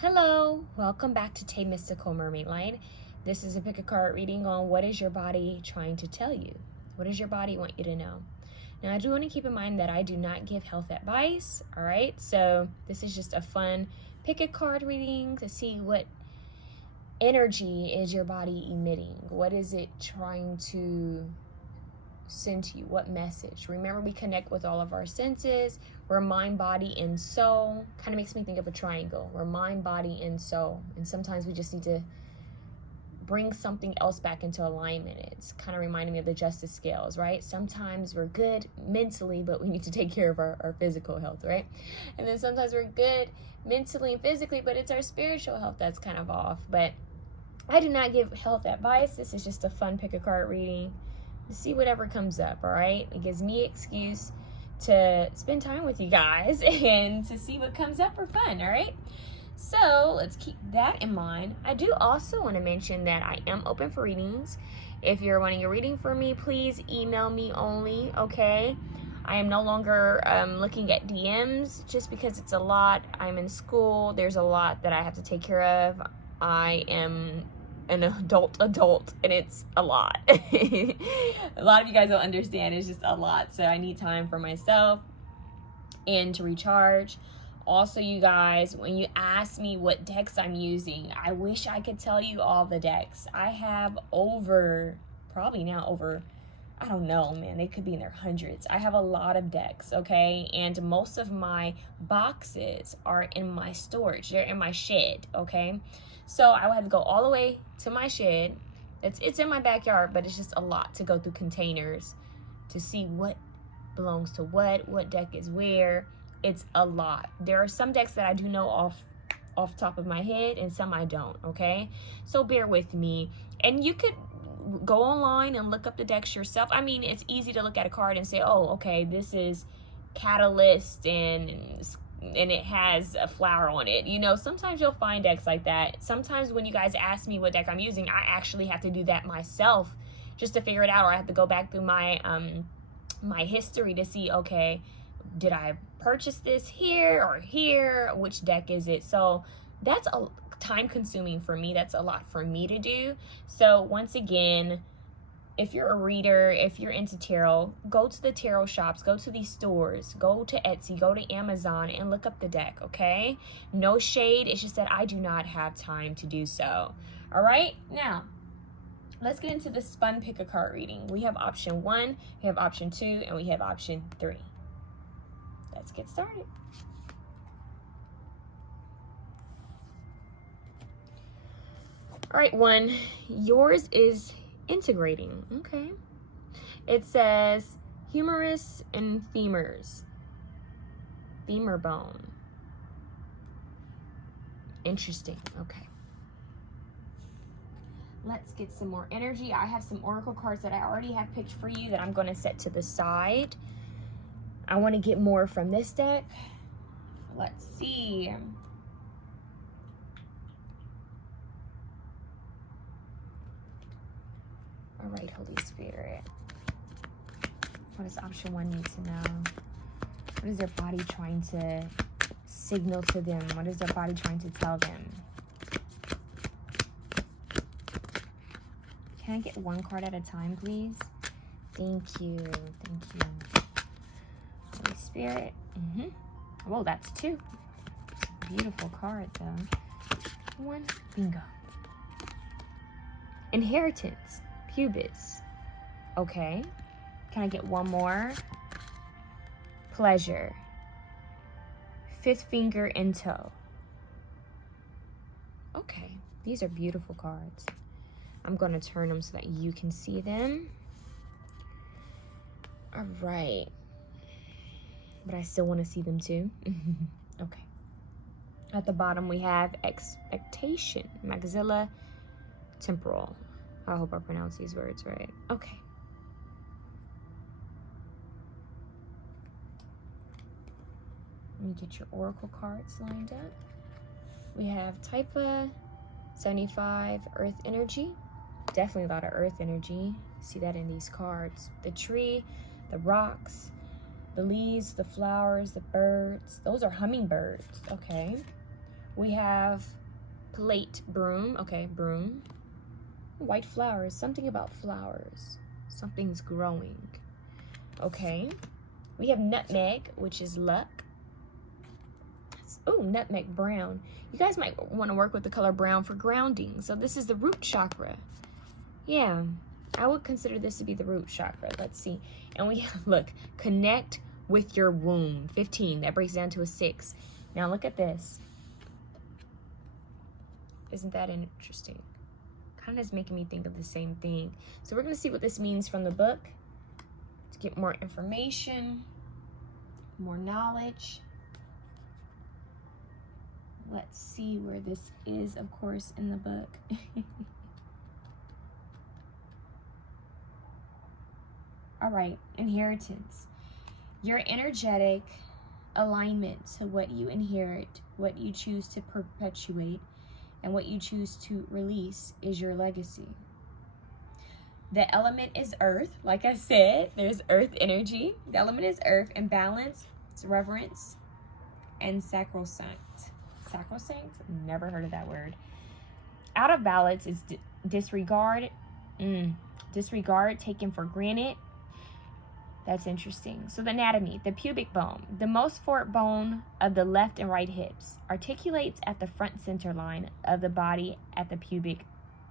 Hello, welcome back to TayMysticalMermaidLight. This is a pick a card reading on what is your body trying to tell you? What does your body want you to know? Now, I do want to keep in mind that I do not give health advice, all right? So this is just a fun pick a card reading to see what energy is your body emitting. What is it trying to send to you? What message? Remember, we connect with all of our senses. We're mind, body, and soul. Kind of makes me think of a triangle. We're mind, body, and soul. And sometimes we just need to bring something else back into alignment. It's kind of reminding me of the justice scales, right? Sometimes we're good mentally, but we need to take care of our physical health, right? And then sometimes we're good mentally and physically, but it's our spiritual health that's kind of off. But I do not give health advice. This is just a fun pick a card reading to see whatever comes up, all right? It gives me an excuse to spend time with you guys and to see what comes up for fun, all right? So let's keep that in mind. I do also want to mention that I am open for readings. If you're wanting a reading for me, please email me only, okay? I am no longer looking at DMs just because it's a lot. I'm in school. There's a lot that I have to take care of. I am an adult and it's a lot. A lot of you guys don't understand. It's just a lot. So I need time for myself and to recharge. Also, you guys, when you ask me what decks I'm using, I wish I could tell you all the decks. I have probably now over, I don't know, man, they could be in their hundreds. I have a lot of decks, okay? And most of my boxes are in my storage. They're in my shed, okay? So I would have to go all the way to my shed. It's in my backyard, but it's just a lot to go through containers to see what belongs to what deck is where. It's a lot. There are some decks that I do know off top of my head and some I don't, okay? So bear with me. And you could go online and look up the decks yourself. I mean, it's easy to look at a card and say, oh, okay, this is Catalyst and it has a flower on it. You know, sometimes you'll find decks like that. Sometimes when you guys ask me what deck I'm using, I actually have to do that myself just to figure it out, or I have to go back through my my history to see, okay, did I purchase this here or here? Which deck is it? So that's a time consuming for me. That's a lot for me to do. So once again, if you're a reader, if you're into tarot, go to the tarot shops, go to these stores, go to Etsy, go to Amazon and look up the deck, okay? No shade, it's just that I do not have time to do so. All right, now let's get into this fun pick a card reading. We have option 1, we have option 2, and we have option 3. Let's get started. All right, 1, yours is integrating, okay? It says humerus and femurs, femur bone. Interesting, okay. Let's get some more energy. I have some oracle cards that I already have picked for you that I'm going to set to the side. I want to get more from this deck. Let's see. All right, Holy Spirit. What does option 1 need to know? What is their body trying to signal to them? What is their body trying to tell them? Can I get one card at a time, please? Thank you. Thank you. Holy Spirit. Well, that's 2. Beautiful card, though. 1. Bingo. Inheritance. Pubis. Okay. Can I get one more? Pleasure. 5th finger and toe. Okay. These are beautiful cards. I'm going to turn them so that you can see them. All right. But I still want to see them too. Okay. At the bottom, we have expectation. Maxilla temporal. I hope I pronounce these words right. Okay. Let me get your oracle cards lined up. We have Typha 75, earth energy. Definitely a lot of earth energy. See that in these cards. The tree, the rocks, the leaves, the flowers, the birds. Those are hummingbirds. Okay. We have plate, broom. Okay, broom. White flowers. Something about flowers. Something's growing. Okay. We have nutmeg, which is luck. Oh, nutmeg brown. You guys might want to work with the color brown for grounding. So this is the root chakra. Yeah, I would consider this to be the root chakra. Let's see. And we have, look, connect with your womb. 15. That breaks down to a 6. Now look at this. Isn't that interesting? Kind of is making me think of the same thing. So we're going to see what this means from the book to get more information, more knowledge. Let's see where this is, of course, in the book. All right, inheritance. Your energetic alignment to what you inherit, what you choose to perpetuate, and what you choose to release is your legacy. The element is earth. Like I said, there's earth energy. The element is earth, and balance, it's reverence, and sacrosanct. Sacrosanct? Never heard of that word. Out of balance is disregard. Disregard, taken for granted. That's interesting. So the anatomy, the pubic bone, the most forward bone of the left and right hips, articulates at the front center line of the body at the pubic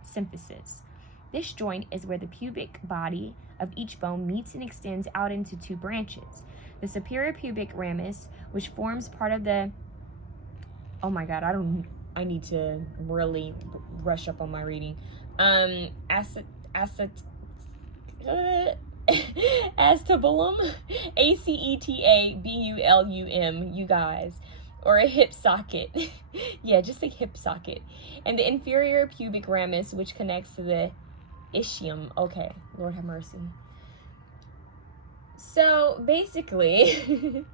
symphysis. This joint is where the pubic body of each bone meets and extends out into 2 branches. The superior pubic ramus, which forms part of the, oh my God, I need to really brush up on my reading. Acetabulum, acetabulum, you guys, or a hip socket. Yeah, just a hip socket. And the inferior pubic ramus, which connects to the ischium. Okay, Lord have mercy. So basically,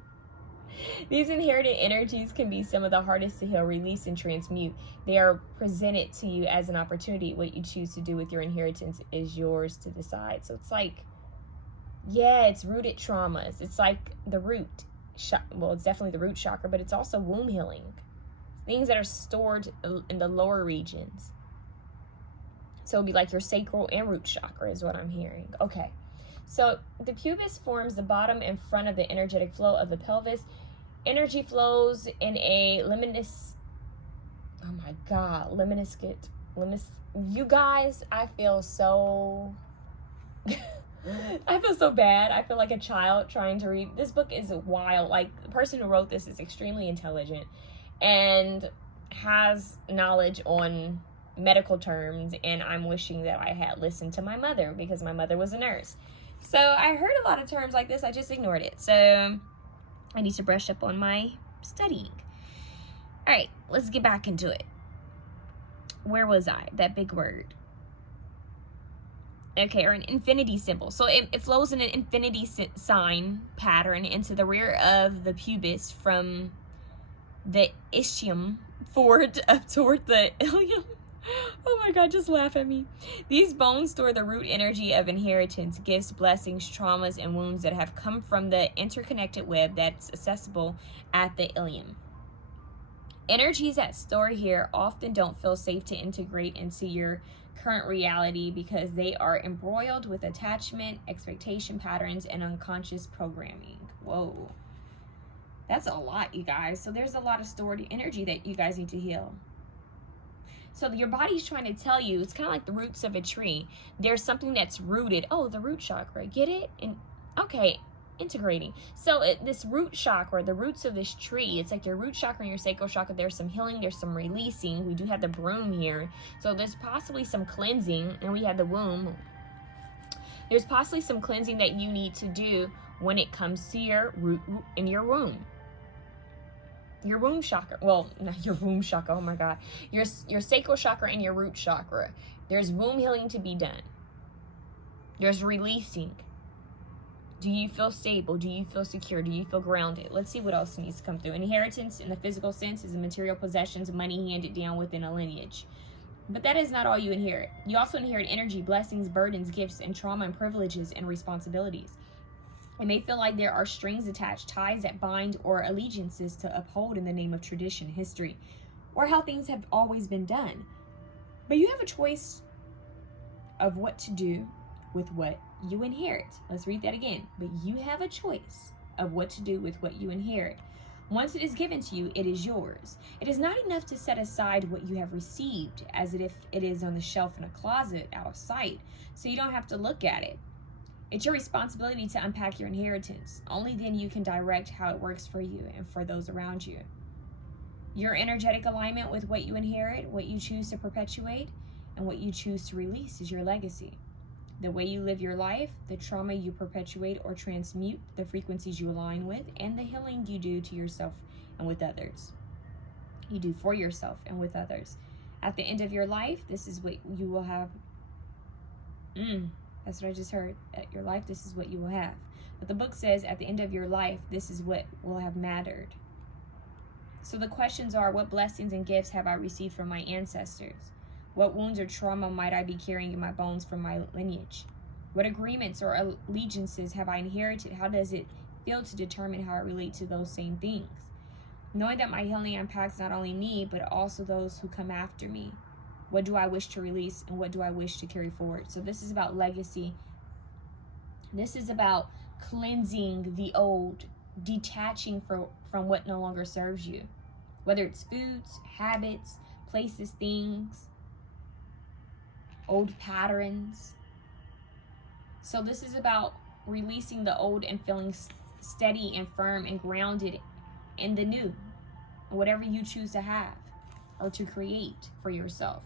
these inherited energies can be some of the hardest to heal, release, and transmute. They are presented to you as an opportunity. What you choose to do with your inheritance is yours to decide. So it's like, yeah, it's rooted traumas. It's like the root. Well, it's definitely the root chakra, but it's also womb healing. Things that are stored in the lower regions. So it'll be like your sacral and root chakra is what I'm hearing. Okay. So the pubis forms the bottom and front of the energetic flow of the pelvis. Energy flows in a luminous, oh my God, you guys, I feel so bad. I feel like a child trying to read. This book is wild. Like, the person who wrote this is extremely intelligent and has knowledge on medical terms, and I'm wishing that I had listened to my mother, because my mother was a nurse. So I heard a lot of terms like this, I just ignored it. So I need to brush up on my studying. All right, let's get back into it. Where was I? That big word. Okay, or an infinity symbol. So it flows in an infinity sign pattern into the rear of the pubis from the ischium forward up toward the ilium. Oh my God, just laugh at me. These bones store the root energy of inheritance, gifts, blessings, traumas, and wounds that have come from the interconnected web that's accessible at the ilium. Energies that store here often don't feel safe to integrate into your current reality because they are embroiled with attachment, expectation patterns, and unconscious programming. Whoa. That's a lot, you guys. So there's a lot of stored energy that you guys need to heal. So your body's trying to tell you, it's kind of like the roots of a tree. There's something that's rooted. Oh, the root chakra. Get it? And okay, integrating. So this root chakra, the roots of this tree, it's like your root chakra and your sacral chakra. There's some healing. There's some releasing. We do have the broom here. So there's possibly some cleansing. And we have the womb. There's possibly some cleansing that you need to do when it comes to your root in your womb. Your womb chakra, well, not your womb chakra, oh my God. Your sacral chakra and your root chakra. There's womb healing to be done. There's releasing. Do you feel stable? Do you feel secure? Do you feel grounded? Let's see what else needs to come through. Inheritance in the physical sense is the material possessions, money handed down within a lineage. But that is not all you inherit. You also inherit energy, blessings, burdens, gifts, and trauma and privileges and responsibilities. It may feel like there are strings attached, ties that bind, or allegiances to uphold in the name of tradition, history, or how things have always been done. But you have a choice of what to do with what you inherit. Let's read that again. But you have a choice of what to do with what you inherit. Once it is given to you, it is yours. It is not enough to set aside what you have received as if it is on the shelf in a closet out of sight, so you don't have to look at it. It's your responsibility to unpack your inheritance. Only then you can direct how it works for you and for those around you. Your energetic alignment with what you inherit, what you choose to perpetuate, and what you choose to release is your legacy. The way you live your life, the trauma you perpetuate or transmute, the frequencies you align with, and the healing you do to yourself and with others. You do for yourself and with others. At the end of your life, this is what you will have. That's what I just heard. At your life, this is what you will have. But the book says at the end of your life, this is what will have mattered. So the questions are, what blessings and gifts have I received from my ancestors? What wounds or trauma might I be carrying in my bones from my lineage? What agreements or allegiances have I inherited? How does it feel to determine how I relate to those same things? Knowing that my healing impacts not only me, but also those who come after me. What do I wish to release and what do I wish to carry forward? So this is about legacy. This is about cleansing the old, detaching from what no longer serves you. Whether it's foods, habits, places, things, old patterns. So this is about releasing the old and feeling steady and firm and grounded in the new, whatever you choose to have or to create for yourself.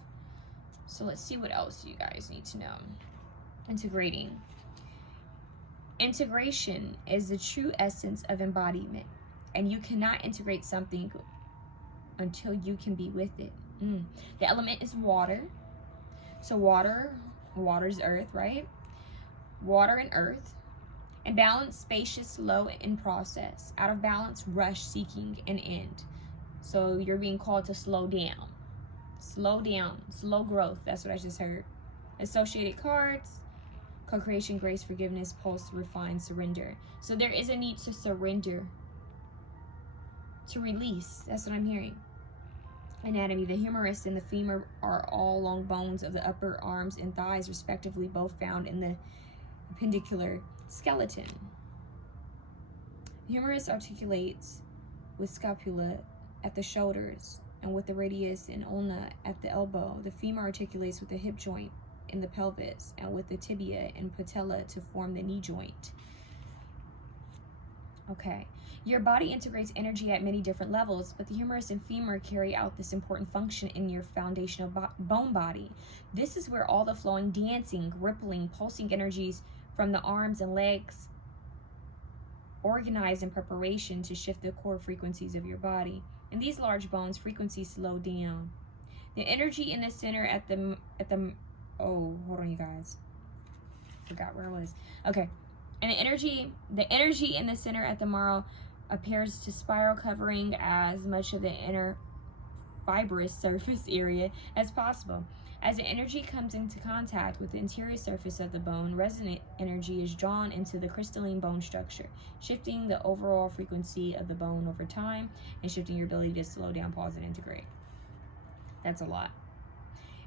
So let's see what else you guys need to know. Integrating. Integration is the true essence of embodiment, and you cannot integrate something until you can be with it. The element is water. So water's earth, right? Water and earth. Imbalanced, spacious, slow in process. Out of balance, rush, seeking an end. So you're being called to slow down. Slow down, slow growth. That's what I just heard. Associated cards, co-creation, grace, forgiveness, pulse, refine, surrender. So there is a need to surrender, to release. That's what I'm hearing. Anatomy. The humerus and the femur are all long bones of the upper arms and thighs, respectively, both found in the appendicular skeleton. The humerus articulates with scapula at the shoulders and with the radius and ulna at the elbow. The femur articulates with the hip joint in the pelvis and with the tibia and patella to form the knee joint. Okay. Your body integrates energy at many different levels, but the humerus and femur carry out this important function in your foundational bone body. This is where all the flowing, dancing, rippling, pulsing energies from the arms and legs organize in preparation to shift the core frequencies of your body. In these large bones, frequencies slow down. The energy in the center at the oh, hold on, you guys. Forgot where I was. Okay. And the energy in the center at the marrow appears to spiral, covering as much of the inner fibrous surface area as possible. As the energy comes into contact with the interior surface of the bone, resonant energy is drawn into the crystalline bone structure, shifting the overall frequency of the bone over time and shifting your ability to slow down, pause, and integrate. That's a lot.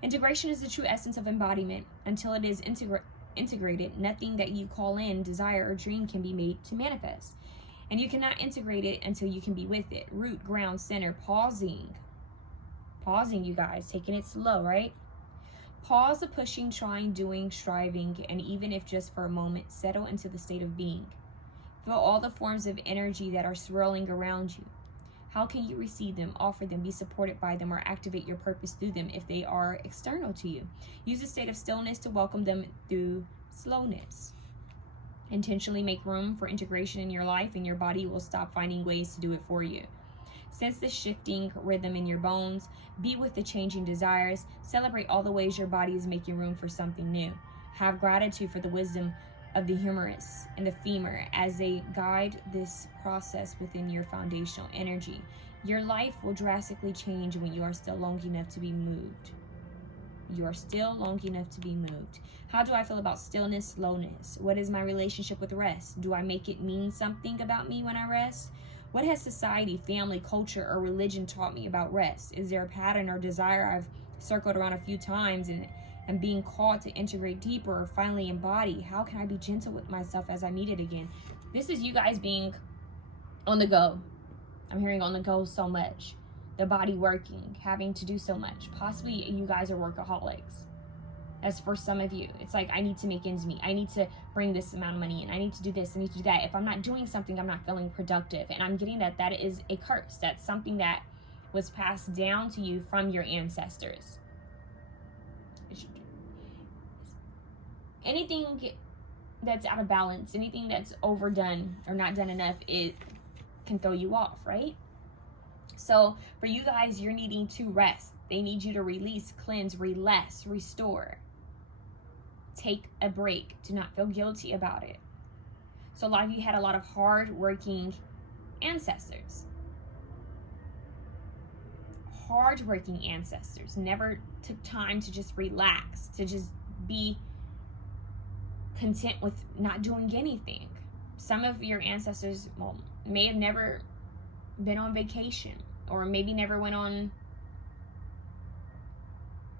Integration is the true essence of embodiment. Until it is integrated, nothing that you call in, desire, or dream can be made to manifest. And you cannot integrate it until you can be with it. Root, ground, center, pausing, you guys, taking it slow, right? Pause the pushing, trying, doing, striving, and even if just for a moment, settle into the state of being. Feel all the forms of energy that are swirling around you. How can you receive them, offer them, be supported by them, or activate your purpose through them if they are external to you? Use a state of stillness to welcome them through slowness. Intentionally make room for integration in your life, and your body will stop finding ways to do it for you. Sense the shifting rhythm in your bones. Be with the changing desires. Celebrate all the ways your body is making room for something new. Have gratitude for the wisdom of the humerus and the femur as they guide this process within your foundational energy. Your life will drastically change when you are still long enough to be moved. You are still long enough to be moved. How do I feel about stillness, slowness? What is my relationship with rest? Do I make it mean something about me when I rest? What has society, family, culture, or religion taught me about rest? Is there a pattern or desire I've circled around a few times and being called to integrate deeper or finally embody? How can I be gentle with myself as I need it again? This is you guys being on the go. I'm hearing on the go so much. The body working, having to do so much. Possibly you guys are workaholics. As for some of you, it's like, I need to make ends meet. I need to bring this amount of money in. I need to do this. I need to do that. If I'm not doing something, I'm not feeling productive. And I'm getting that that is a curse. That's something that was passed down to you from your ancestors. Anything that's out of balance, anything that's overdone or not done enough, it can throw you off, right? So for you guys, you're needing to rest. They need you to release, cleanse, relax, restore. Take a break. Do not feel guilty about it. So a lot of you had a lot of hard-working ancestors. Hard-working ancestors never took time to just relax, to just be content with not doing anything. Some of your ancestors, well, may have never been on vacation, or maybe never went on,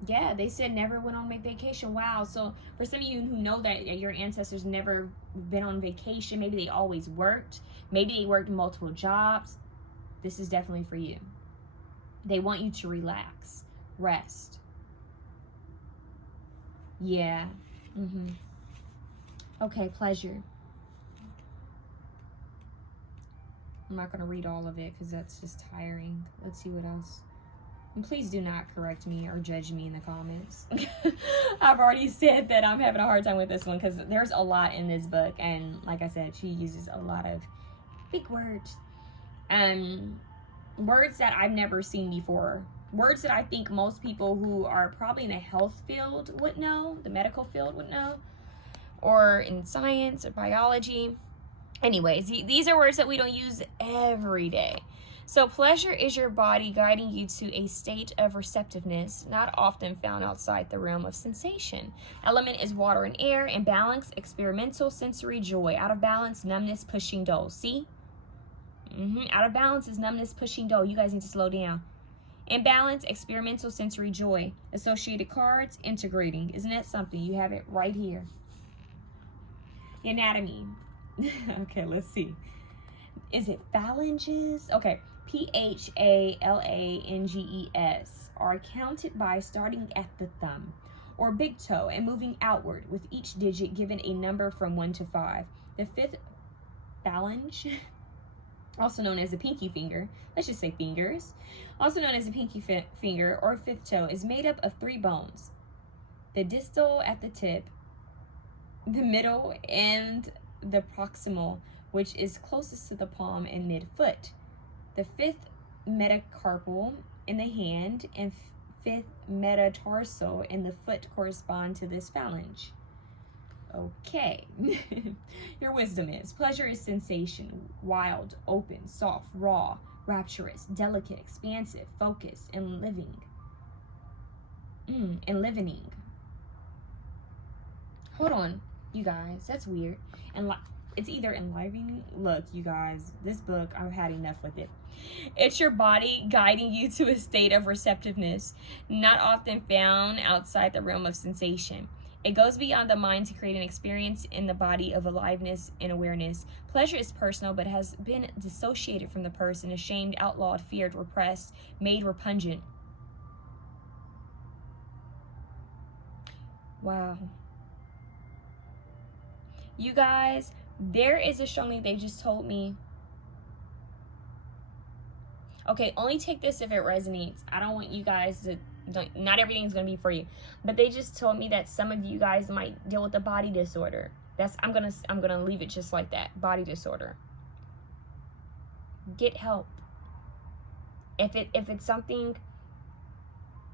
yeah, they said never went on vacation. Wow. So for some of you who know that your ancestors never been on vacation, maybe they always worked, maybe they worked multiple jobs, this is definitely for you. They want you to relax, rest. Yeah. Okay, pleasure. I'm not going to read all of it because that's just tiring. Let's see what else. And please do not correct me or judge me in the comments. I've already said that I'm having a hard time with this one because there's a lot in this book. And like I said, she uses a lot of big words. Words that I've never seen before. Words that I think most people who are probably in the health field would know, the medical field would know, or in science or biology. Anyways, these are words that we don't use every day. So pleasure is your body guiding you to a state of receptiveness, not often found outside the realm of sensation. Element is water and air. In balance, experimental, sensory, joy. Out of balance, numbness, pushing, dull. See? Out of balance is numbness, pushing, dull. You guys need to slow down. In balance, experimental, sensory, joy. Associated cards, integrating. Isn't that something? You have it right here. The anatomy. Okay, let's see. Is it phalanges? Okay, Phalanges are counted by starting at the thumb or big toe and moving outward, with each digit given a number from 1 to 5. The fifth phalange, also known as the pinky finger, let's just say fingers, also known as the pinky finger or fifth toe, is made up of 3 bones. The distal at the tip, the middle, and the proximal, which is closest to the palm and midfoot. The fifth metacarpal in the hand and fifth metatarsal in the foot correspond to this phalange. Okay. Your wisdom is: pleasure is sensation, wild, open, soft, raw, rapturous, delicate, expansive, focused, and living. Enlivening. Hold on, you guys, that's weird. And it's either enlivening. Look, you guys, this book, I've had enough with it. It's your body guiding you to a state of receptiveness, not often found outside the realm of sensation. It goes beyond the mind to create an experience in the body of aliveness and awareness. Pleasure is personal, but has been dissociated from the person, ashamed, outlawed, feared, repressed, made repugnant. Wow. You guys, there is a strong link. They just told me. Okay, only take this if it resonates. I don't want you guys to, not everything's going to be for you. But they just told me that some of you guys might deal with a body disorder. I'm going to leave it just like that. Body disorder. Get help. If it's something,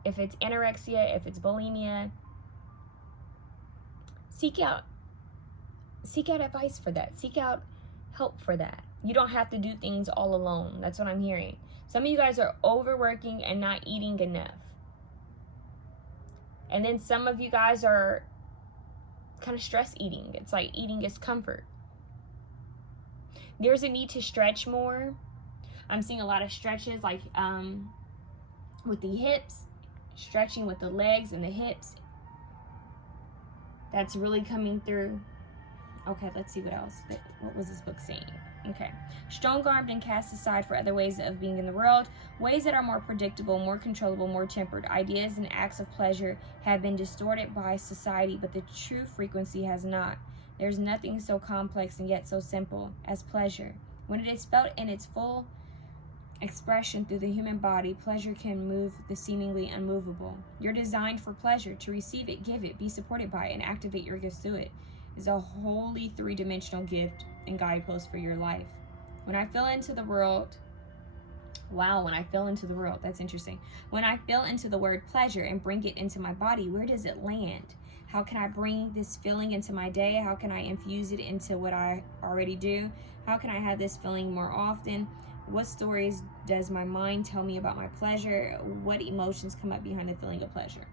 if it's anorexia, if it's bulimia, seek out advice for that. Seek out help for that. You don't have to do things all alone. That's what I'm hearing. Some of you guys are overworking and not eating enough. And then some of you guys are kind of stress eating. It's like eating is comfort. There's a need to stretch more. I'm seeing a lot of stretches, like with the hips, stretching with the legs and the hips. That's really coming through. Okay, let's see what else. What was this book saying? Okay. Strong-armed and cast aside for other ways of being in the world, ways that are more predictable, more controllable, more tempered. Ideas and acts of pleasure have been distorted by society, but the true frequency has not. There's nothing so complex and yet so simple as pleasure. When it is felt in its full expression through the human body, pleasure can move the seemingly unmovable. You're designed for pleasure, to receive it, give it, be supported by it, and activate your gifts through it. Is a wholly three-dimensional gift and guidepost for your life. When I fell into the world, that's interesting. When I fell into the word pleasure and bring it into my body, where does it land? How can I bring this feeling into my day? How can I infuse it into what I already do? How can I have this feeling more often? What stories does my mind tell me about my pleasure? What emotions come up behind the feeling of pleasure?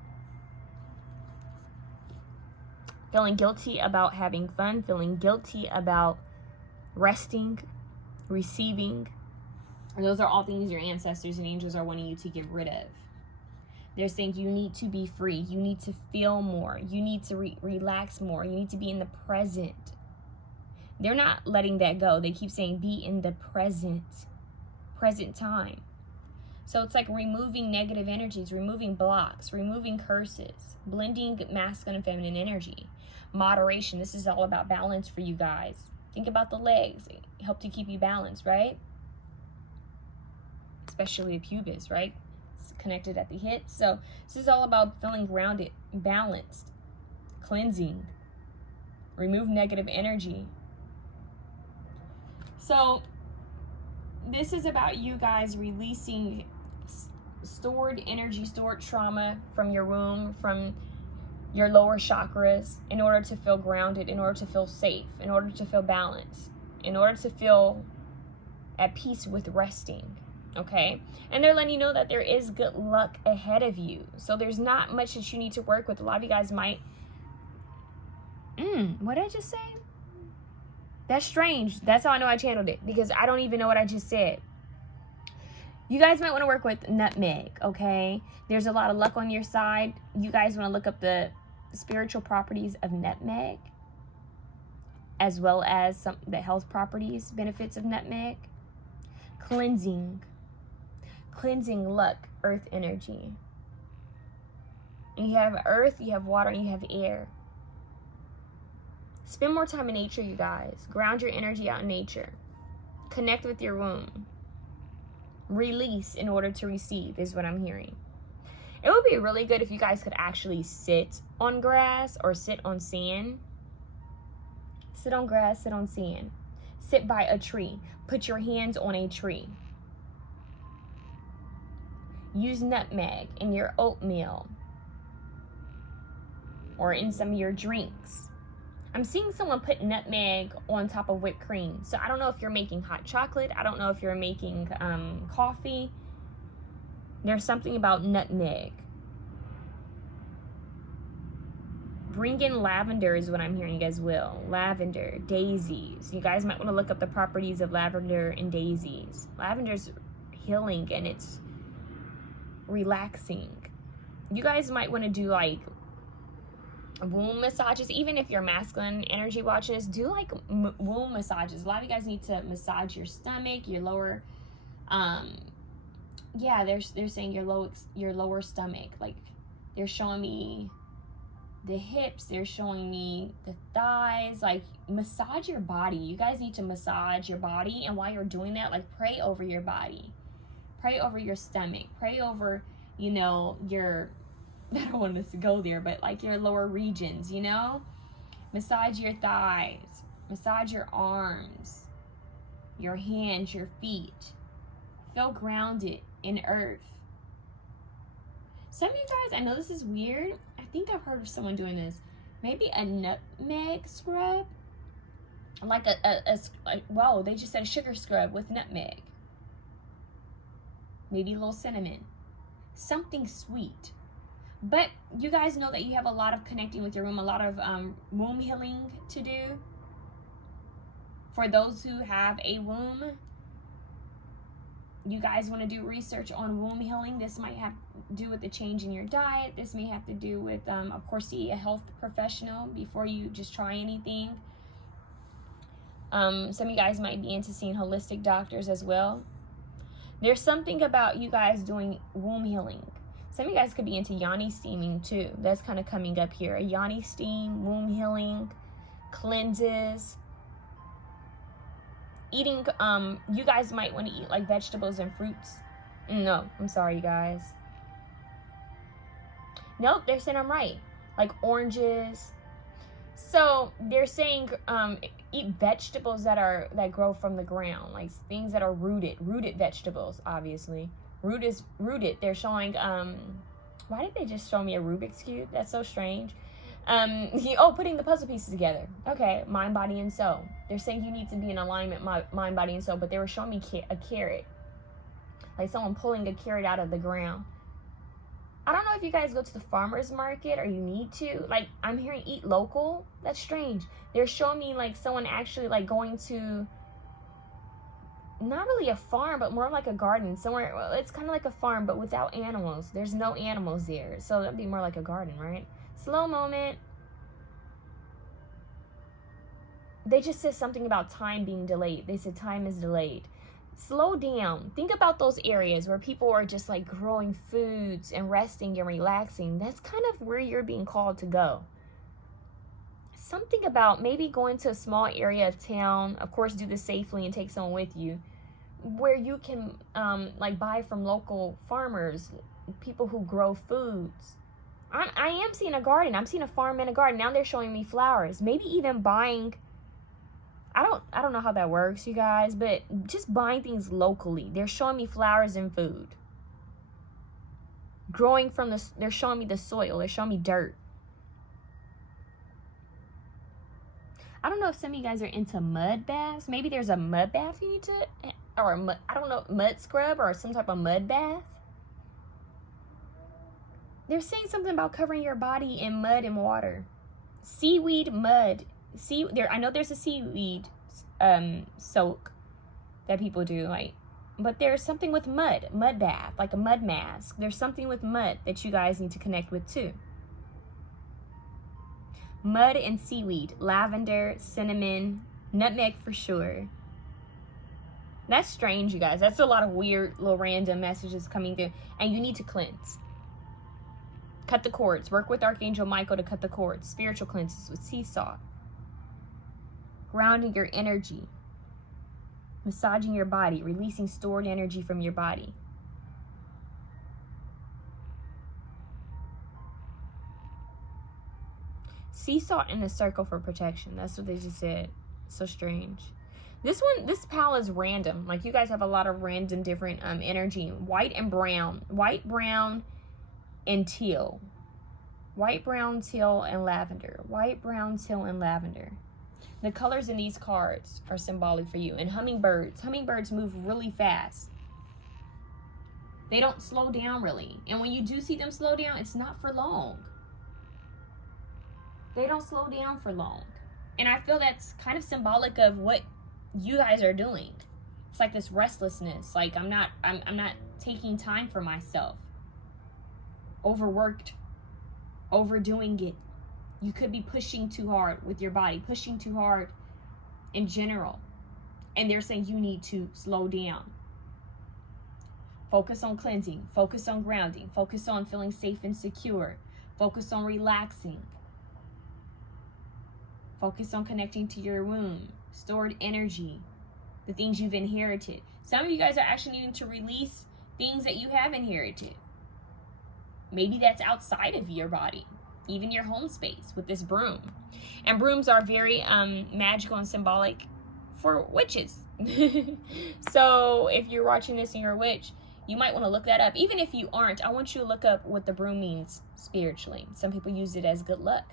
Feeling guilty about having fun, feeling guilty about resting, receiving. Those are all things your ancestors and angels are wanting you to get rid of. They're saying you need to be free. You need to feel more. You need to relax more. You need to be in the present. They're not letting that go. They keep saying be in the present time. So it's like removing negative energies, removing blocks, removing curses, blending masculine and feminine energy. Moderation. This is all about balance for you guys. Think about the legs. They help to keep you balanced, right? Especially the pubis, right? It's connected at the hips. So this is all about feeling grounded, balanced, cleansing, remove negative energy. So this is about you guys releasing stored energy, stored trauma from your womb, from your lower chakras, in order to feel grounded, in order to feel safe, in order to feel balanced, in order to feel at peace with resting, okay? And they're letting you know that there is good luck ahead of you. So there's not much that you need to work with. A lot of you guys might, what did I just say? That's strange. That's how I know I channeled it, because I don't even know what I just said. You guys might want to work with nutmeg, okay? There's a lot of luck on your side. You guys want to look up the spiritual properties of nutmeg, as well as the health properties, benefits of nutmeg. Cleansing, luck, earth energy. And you have earth, you have water, and you have air. Spend more time in nature, you guys. Ground your energy out in nature. Connect with your womb. Release in order to receive is what I'm hearing. It would be really good if you guys could actually sit on grass or sit on sand. Sit on grass, sit on sand. Sit by a tree. Put your hands on a tree. Use nutmeg in your oatmeal or in some of your drinks. I'm seeing someone put nutmeg on top of whipped cream. So I don't know if you're making hot chocolate. I don't know if you're making coffee. There's something about nutmeg. Bring in lavender is what I'm hearing as well. Lavender, daisies. You guys might want to look up the properties of lavender and daisies. Lavender's healing and it's relaxing. You guys might want to do like womb massages. Even if you're masculine energy watching this, do like womb massages. A lot of you guys need to massage your stomach, your lower yeah, they're saying your lower stomach. Like they're showing me the hips, they're showing me the thighs. Like massage your body. You guys need to massage your body, and while you're doing that, like pray over your body, pray over your stomach, pray over, you know, your I don't want us to go there, but like your lower regions, you know? Massage your thighs, massage your arms, your hands, your feet. Feel grounded in earth. Some of you guys, I know this is weird. I think I've heard of someone doing this. Maybe a nutmeg scrub. Like wow, they just said a sugar scrub with nutmeg. Maybe a little cinnamon. Something sweet. But you guys know that you have a lot of connecting with your womb, a lot of womb healing to do. For those who have a womb, You guys want to do research on womb healing. This might have to do with the change in your diet. This may have to do with, of course, see a health professional before you just try anything. Some of you guys might be into seeing holistic doctors as well. There's something about you guys doing womb healing. Some of you guys could be into yoni steaming too. That's kind of coming up here. A yoni steam, womb healing, cleanses. Eating, you guys might want to eat like vegetables and fruits. No, I'm sorry, you guys. Nope, they're saying I'm right. Like oranges. So they're saying eat vegetables that grow from the ground, like things that are rooted vegetables, obviously. Rooted. They're showing why did they just show me a Rubik's Cube? That's so strange. Putting the puzzle pieces together. Okay, mind, body, and soul. They're saying you need to be in alignment, mind, body, and soul, but they were showing me a carrot. Like someone pulling a carrot out of the ground. I don't know if you guys go to the farmer's market or you need to. Like, I'm hearing eat local. That's strange. They're showing me like someone actually like going to, not really a farm, but more like a garden somewhere. Well, it's kind of like a farm, but without animals. There's no animals there. So that'd be more like a garden, right? Slow moment. They just said something about time being delayed. They said time is delayed. Slow down. Think about those areas where people are just like growing foods and resting and relaxing. That's kind of where you're being called to go. Something about maybe going to a small area of town. Of course, do this safely and take someone with you, where you can like buy from local farmers, people who grow foods. I am seeing a garden. I'm seeing a farm and a garden. Now they're showing me flowers. Maybe even buying, I don't know how that works, you guys, but just buying things locally. They're showing me flowers and food. Growing from they're showing me the soil. They're showing me dirt. I don't know if some of you guys are into mud baths. Maybe there's a mud bath you need to, or I don't know, mud scrub or some type of mud bath. They're saying something about covering your body in mud and water. Seaweed, mud. I know there's a seaweed soak that people do, like, but there's something with mud bath, like a mud mask. There's something with mud that you guys need to connect with too. Mud and seaweed, lavender, cinnamon, nutmeg for sure. That's strange, you guys. That's a lot of weird little random messages coming through, and you need to cleanse. Cut the cords. Work with Archangel Michael to cut the cords. Spiritual cleanses with sea salt. Grounding your energy. Massaging your body. Releasing stored energy from your body. Sea salt in a circle for protection. That's what they just said. So strange. This pal is random. Like, you guys have a lot of random different energy. White and brown. White, brown, and teal. White, brown, teal, and lavender. White, brown, teal, and lavender. The colors in these cards are symbolic for you. And hummingbirds. Hummingbirds move really fast. They don't slow down really. And when you do see them slow down, it's not for long. They don't slow down for long. And I feel that's kind of symbolic of what you guys are doing. It's like this restlessness. Like, I'm not taking time for myself. Overworked, overdoing it. You could be pushing too hard with your body, pushing too hard in general. And they're saying you need to slow down. Focus on cleansing, focus on grounding, focus on feeling safe and secure, focus on relaxing, focus on connecting to your womb, stored energy, the things you've inherited. Some of you guys are actually needing to release things that you have inherited. Maybe that's outside of your body, even your home space with this broom. And brooms are very magical and symbolic for witches. So if you're watching this and you're a witch, you might want to look that up. Even if you aren't, I want you to look up what the broom means spiritually. Some people use it as good luck.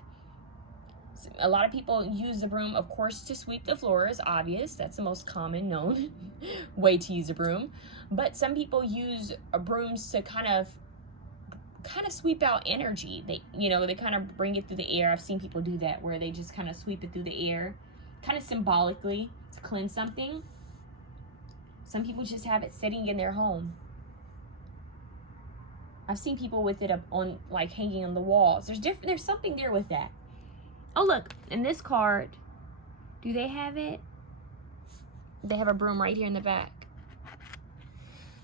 A lot of people use the broom, of course, to sweep the floors. Obvious. That's the most common known way to use a broom. But some people use brooms to kind of sweep out energy. They kind of bring it through the air. I've seen people do that, where they just kind of sweep it through the air, kind of symbolically to cleanse something. Some people just have it sitting in their home. I've seen people with it up on, like, hanging on the walls. There's something there with that. Oh, look, in this card, do they have it? They have a broom right here in the back.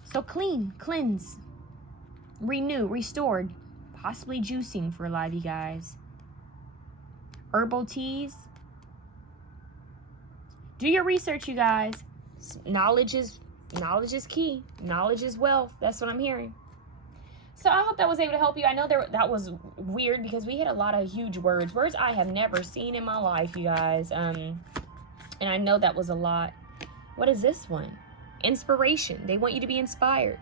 So clean, cleanse, renew, restored, possibly juicing for a lot of you guys. Herbal teas. Do your research, you guys. Knowledge is key. Knowledge is wealth. That's what I'm hearing. So I hope that was able to help you. I know that was weird because we hit a lot of huge words I have never seen in my life, you guys. And I know that was a lot. What is this one? Inspiration. They want you to be inspired.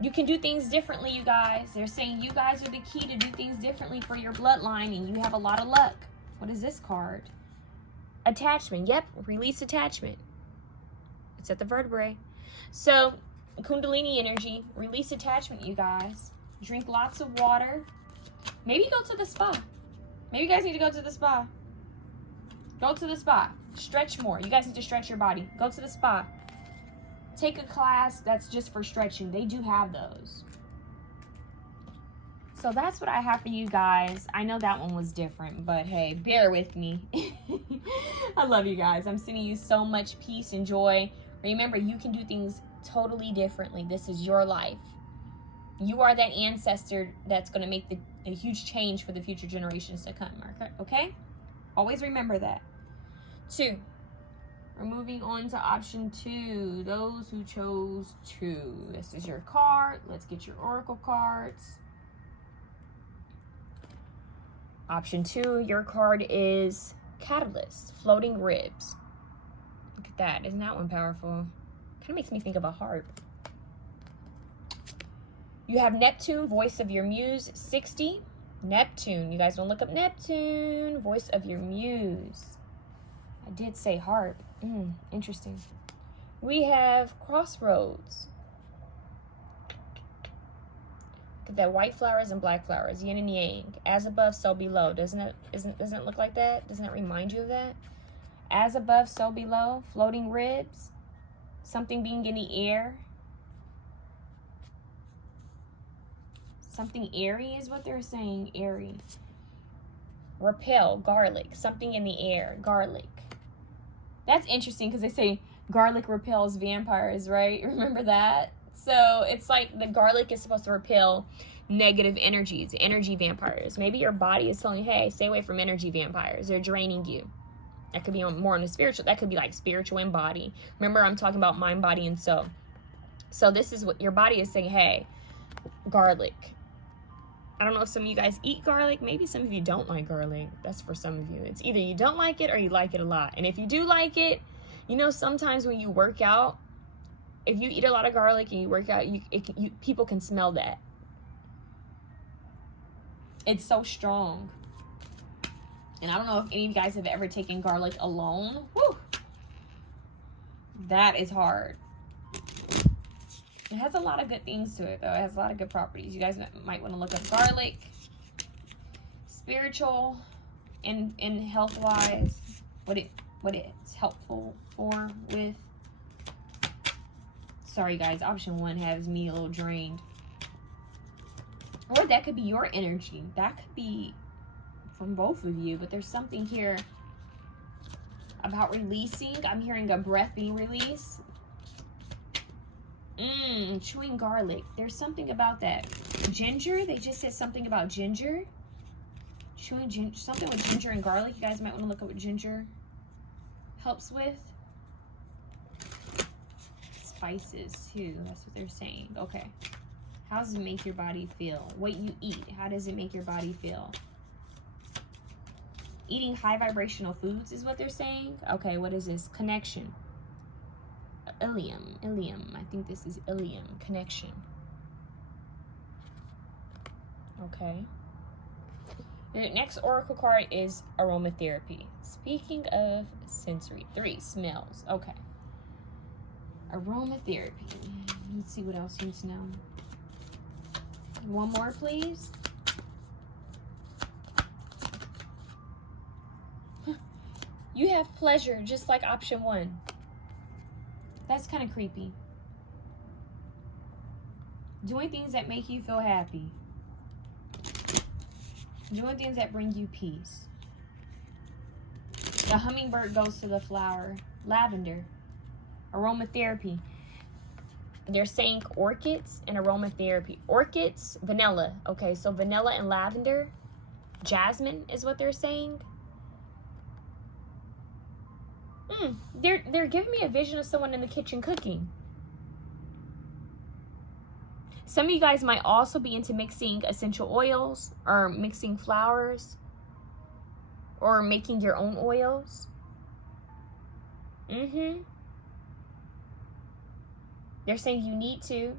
You can do things differently, you guys. They're saying you guys are the key to do things differently for your bloodline, and you have a lot of luck. What is this card? Attachment. Yep, release attachment. It's at the vertebrae. So, Kundalini energy, release attachment, you guys. Drink lots of water. Maybe go to the spa. Maybe you guys need to go to the spa. Go to the spa. Stretch more. You guys need to stretch your body. Go to the spa. Take a class that's just for stretching. They do have those. So that's what I have for you guys. I know that one was different, but hey, bear with me. I love you guys. I'm sending you so much peace and joy. Remember, you can do things totally differently. This is your life. You are that ancestor that's going to make a huge change for the future generations to come. Okay? Always remember that. 2. We're moving on to option 2. Those who chose 2. This is your card. Let's get your oracle cards. Option 2, your card is Catalyst, Floating Ribs. Look at that. Isn't that one powerful? Kind of makes me think of a harp. You have Neptune, Voice of Your Muse, 60. Neptune. You guys want to look up Neptune, Voice of Your Muse. I did say harp. Interesting. We have Crossroads. Look at that, white flowers and black flowers, yin and yang. As above, so below. Doesn't it look like that? Doesn't it remind you of that? As above, so below. Floating ribs. Something being in the air. Something airy is what they're saying. Airy. Repel, garlic. Something in the air. Garlic. That's interesting because they say garlic repels vampires, right? Remember that? So it's like the garlic is supposed to repel negative energies, energy vampires. Maybe your body is telling you, hey, stay away from energy vampires. They're draining you. That could be more on the spiritual. That could be like spiritual and body. Remember, I'm talking about mind, body, and soul. So this is what your body is saying, hey, garlic. I don't know if some of you guys eat garlic. Maybe some of you don't like garlic. That's for some of you. It's either you don't like it or you like it a lot. And if you do like it, you know, sometimes when you work out, if you eat a lot of garlic and you work out, people can smell that. It's so strong. And I don't know if any of you guys have ever taken garlic alone. Woo! That is hard. It has a lot of good things to it, though. It has a lot of good properties. You guys might want to look up garlic. Spiritual and health-wise, what it's helpful for with. Sorry, guys. Option 1 has me a little drained. Or that could be your energy. That could be from both of you. But there's something here about releasing. I'm hearing a breath being released. Chewing garlic. There's something about that. Ginger. They just said something about ginger. Chewing ginger. Something with ginger and garlic. You guys might want to look up what ginger helps with. Spices too. That's what they're saying. Okay. How does it make your body feel? What you eat. How does it make your body feel? Eating high vibrational foods is what they're saying. Okay, what is this? Connection. Ilium. I think this is ilium. Connection. Okay. The next oracle card is aromatherapy. Speaking of sensory. 3. Smells. Okay. Aromatherapy. Let's see what else you need to know. One more, please. You have pleasure, just like option 1. That's kind of creepy. Doing things that make you feel happy. Doing things that bring you peace. The hummingbird goes to the flower. Lavender. Aromatherapy. They're saying orchids and aromatherapy. Orchids, vanilla. Okay, so vanilla and lavender. Jasmine is what they're saying. They're giving me a vision of someone in the kitchen cooking. Some of you guys might also be into mixing essential oils or mixing flowers or making your own oils. They're saying you need to.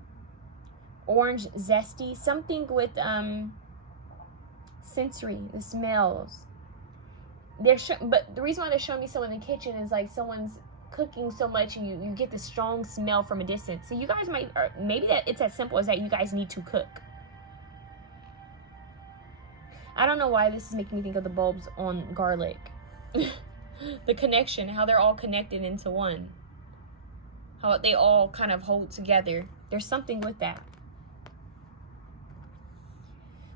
Orange zesty, something with sensory, the smells. But the reason why they're showing me someone in the kitchen is like someone's cooking so much and you get the strong smell from a distance. So you guys might, or maybe that it's as simple as that you guys need to cook. I don't know why this is making me think of the bulbs on garlic. The connection, how they're all connected into one. How they all kind of hold together. There's something with that.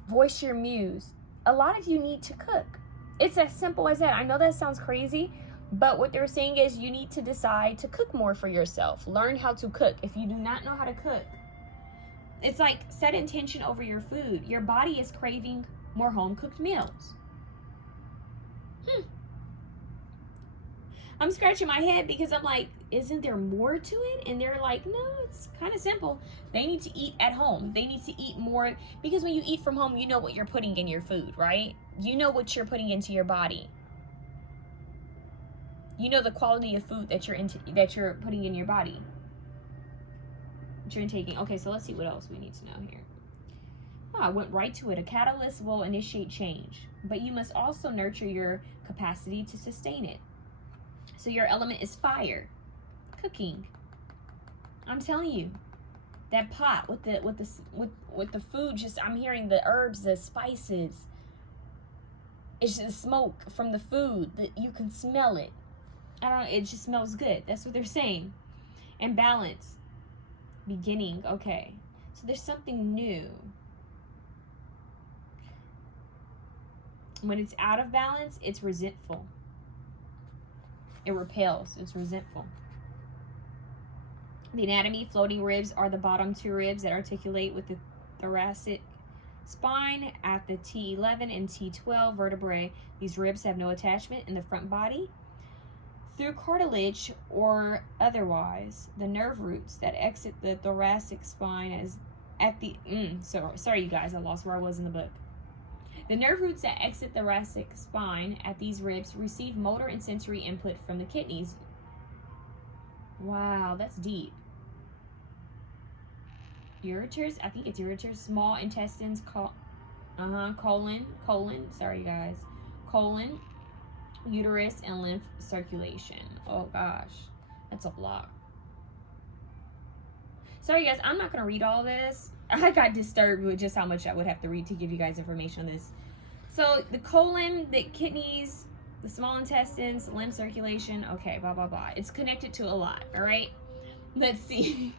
Voice your muse. A lot of you need to cook. It's as simple as that. I know that sounds crazy, but what they're saying is you need to decide to cook more for yourself. Learn how to cook. If you do not know how to cook, it's like set intention over your food. Your body is craving more home-cooked meals. I'm scratching my head because I'm like, isn't there more to it? And they're like, no, it's kind of simple. They need to eat at home. They need to eat more, because when you eat from home, you know what you're putting in your food, right? You know what you're putting into your body. You know the quality of food that you're putting in your body. That you're taking. Okay, so let's see what else we need to know here. Oh, I went right to it. A catalyst will initiate change, but you must also nurture your capacity to sustain it. So your element is fire, cooking. I'm telling you, that pot with the food. Just I'm hearing the herbs, the spices. It's the smoke from the food that you can smell it. I don't know. It just smells good. That's what they're saying. And balance, beginning. Okay, so there's something new. When it's out of balance, it's resentful. It repels. It's resentful. The anatomy, floating ribs are the bottom two ribs that articulate with the thoracic spine at the T11 and T12 vertebrae. These ribs have no attachment in the front body. Through cartilage or otherwise, the nerve roots that exit the thoracic spine as at the sorry you guys, I lost where I was in the book. The nerve roots that exit the thoracic spine at these ribs receive motor and sensory input from the kidneys. Wow, that's deep. Ureters, I think it's ureters, small intestines, colon, sorry you guys, colon, uterus, and lymph circulation. Oh gosh, that's a lot. Sorry guys, I'm not going to read all this. I got disturbed with just how much I would have to read to give you guys information on this. So the colon, the kidneys, the small intestines, lymph circulation, okay, blah, blah, blah. It's connected to a lot, all right? Let's see.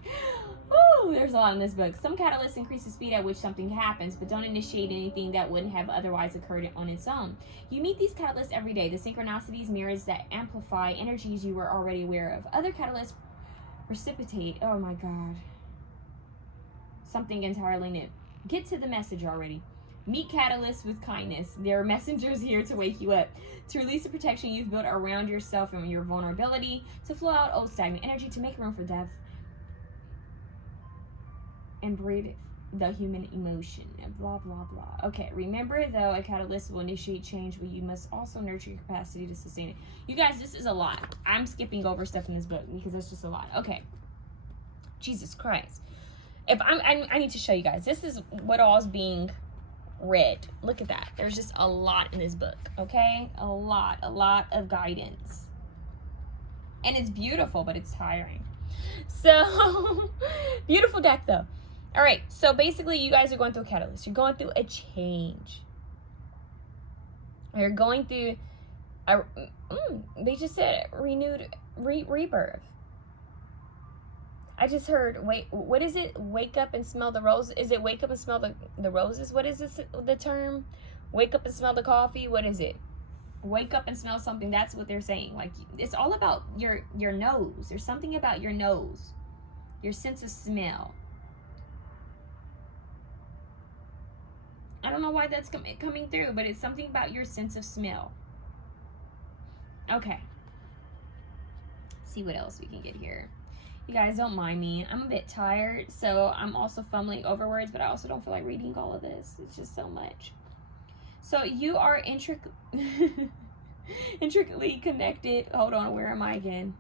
Woo, there's a lot in this book. Some catalysts increase the speed at which something happens, but don't initiate anything that wouldn't have otherwise occurred on its own. You meet these catalysts every day. The synchronicities, mirrors that amplify energies you were already aware of. Other catalysts precipitate, oh my God, something entirely new. Get to the message already. Meet catalysts with kindness. There are messengers here to wake you up, to release the protection you've built around yourself and your vulnerability, to flow out old stagnant energy, to make room for depth, and breathe the human emotion, blah, blah, blah. Okay, remember though, a catalyst will initiate change, but you must also nurture your capacity to sustain it. You guys, this is a lot. I'm skipping over stuff in this book because it's just a lot. Okay. Jesus Christ. I need to show you guys. This is what all is being read. Look at that. There's just a lot in this book, okay? A lot of guidance. And it's beautiful, but it's tiring. So, beautiful deck though. All right, so basically you guys are going through a catalyst. You're going through a change. You're going through a, they just said renewed rebirth. I just heard, wait, what is it? Wake up and smell the roses. Is it wake up and smell the roses? What is this, the term? Wake up and smell the coffee? What is it? Wake up and smell something. That's what they're saying. Like, it's all about your nose. There's something about your nose, your sense of smell. I don't know why that's coming through, but it's something about your sense of smell. Okay. See what else we can get here. You guys, don't mind me. I'm a bit tired, so I'm also fumbling over words, but I also don't feel like reading all of this. It's just so much. So you are intricately connected. Hold on, where am I again?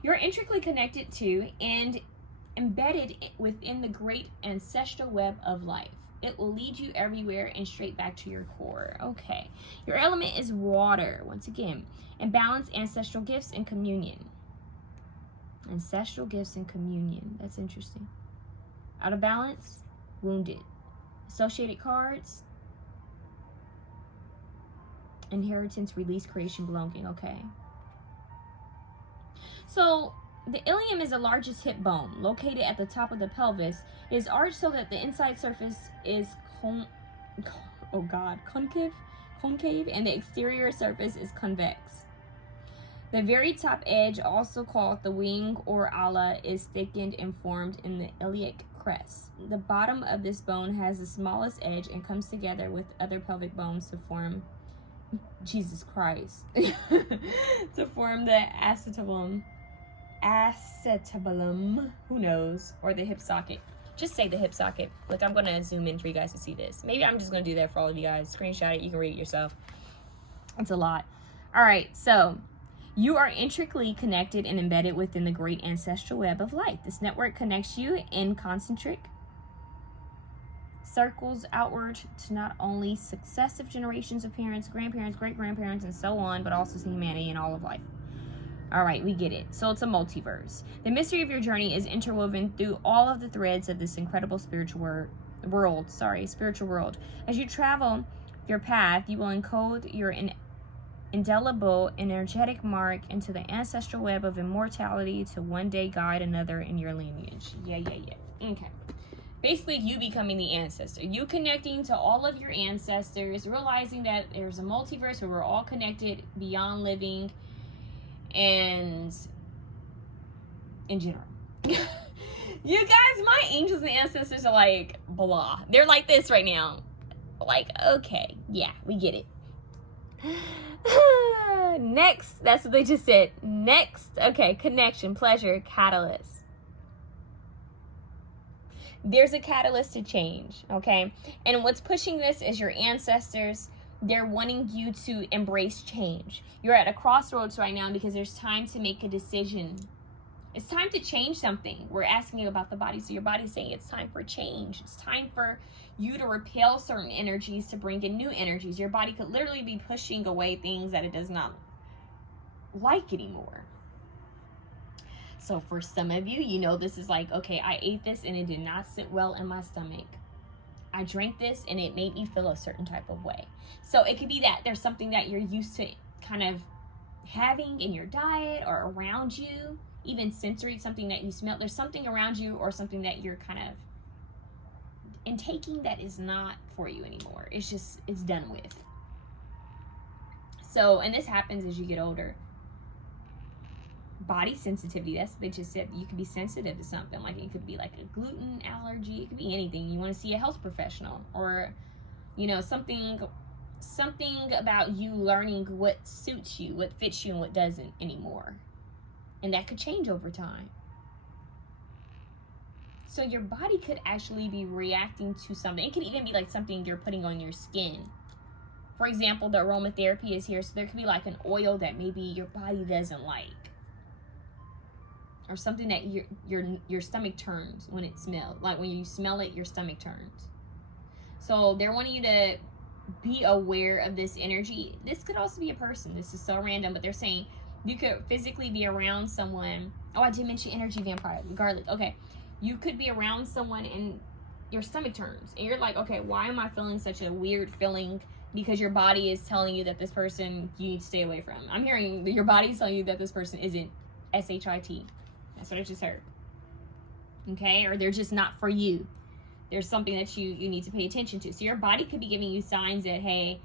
You're intricately connected to and embedded within the great ancestral web of life. It will lead you everywhere and straight back to your core. Okay. Your element is water, once again. And balance, ancestral gifts, and communion. Ancestral gifts and communion. That's interesting. Out of balance, wounded. Associated cards. Inheritance, release, creation, belonging. Okay. So, the ilium is the largest hip bone, located at the top of the pelvis. It is arched so that the inside surface is concave, and the exterior surface is convex. The very top edge, also called the wing or ala, is thickened and formed in the iliac crest. The bottom of this bone has the smallest edge and comes together with other pelvic bones to form, Jesus Christ, to form the acetabulum, who knows, or the hip socket. Just say the hip socket. Look, I'm going to zoom in for you guys to see this. Maybe I'm just going to do that for all of you guys. Screenshot it. You can read it yourself. It's a lot. All right, so you are intricately connected and embedded within the great ancestral web of life. This network connects you in concentric circles outward to not only successive generations of parents, grandparents, great-grandparents, and so on, but also to humanity and all of life. All right, we get it. So it's a multiverse. The mystery of your journey is interwoven through all of the threads of this incredible spiritual world. As you travel your path, you will encode your indelible energetic mark into the ancestral web of immortality to one day guide another in your lineage. Yeah. Okay. Basically, you becoming the ancestor. You connecting to all of your ancestors, realizing that there's a multiverse where we're all connected beyond living and in general. You guys, my angels and ancestors are like, blah. They're like this right now. Like, okay, yeah, we get it. Next, that's what they just said. Next, okay, connection, pleasure, catalyst. There's a catalyst to change, okay? And what's pushing this is your ancestors. They're wanting you to embrace change. You're at a crossroads right now because there's time to make a decision. It's time to change something. We're asking you about the body, so your body's saying it's time for change. It's time for you to repel certain energies to bring in new energies. Your body could literally be pushing away things that it does not like anymore. So for some of you, you know this is like, okay, I ate this and it did not sit well in my stomach. I drank this and it made me feel a certain type of way. So it could be that there's something that you're used to kind of having in your diet or around you, even sensory, something that you smell. There's something around you or something that you're kind of intaking that is not for you anymore. It's done with. So, and this happens as you get older. Body sensitivity, that's what they just said. You could be sensitive to something. Like it could be like a gluten allergy. It could be anything. You want to see a health professional, or you know, something about you learning what suits you, what fits you, and what doesn't anymore. And that could change over time. So your body could actually be reacting to something. It could even be like something you're putting on your skin. For example, the aromatherapy is here, so there could be like an oil that maybe your body doesn't like. Or something that your stomach turns when it smells. Like when you smell it, your stomach turns. So they're wanting you to be aware of this energy. This could also be a person. This is so random, but they're saying you could physically be around someone. Oh, I did mention energy vampire, garlic. Okay. You could be around someone and your stomach turns. And you're like, okay, why am I feeling such a weird feeling? Because your body is telling you that this person you need to stay away from. I'm hearing that your body's telling you that this person isn't S-H-I-T. That's what I just heard. Okay? Or they're just not for you. There's something that you need to pay attention to. So your body could be giving you signs that, hey,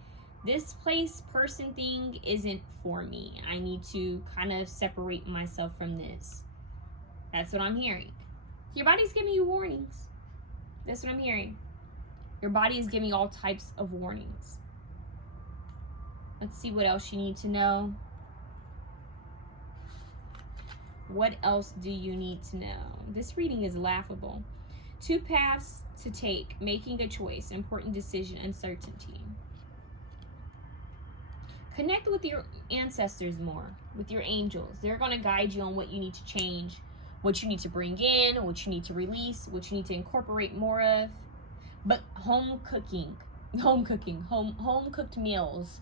this place, person, thing isn't for me. I need to kind of separate myself from this. That's what I'm hearing. Your body's giving you warnings. That's what I'm hearing. Your body is giving all types of warnings. Let's see what else you need to know. What else do you need to know? This reading is laughable. 2 paths to take, making a choice, important decision, uncertainty. Connect with your ancestors more, with your angels. They're going to guide you on what you need to change, what you need to bring in, what you need to release, what you need to incorporate more of. But home cooked meals.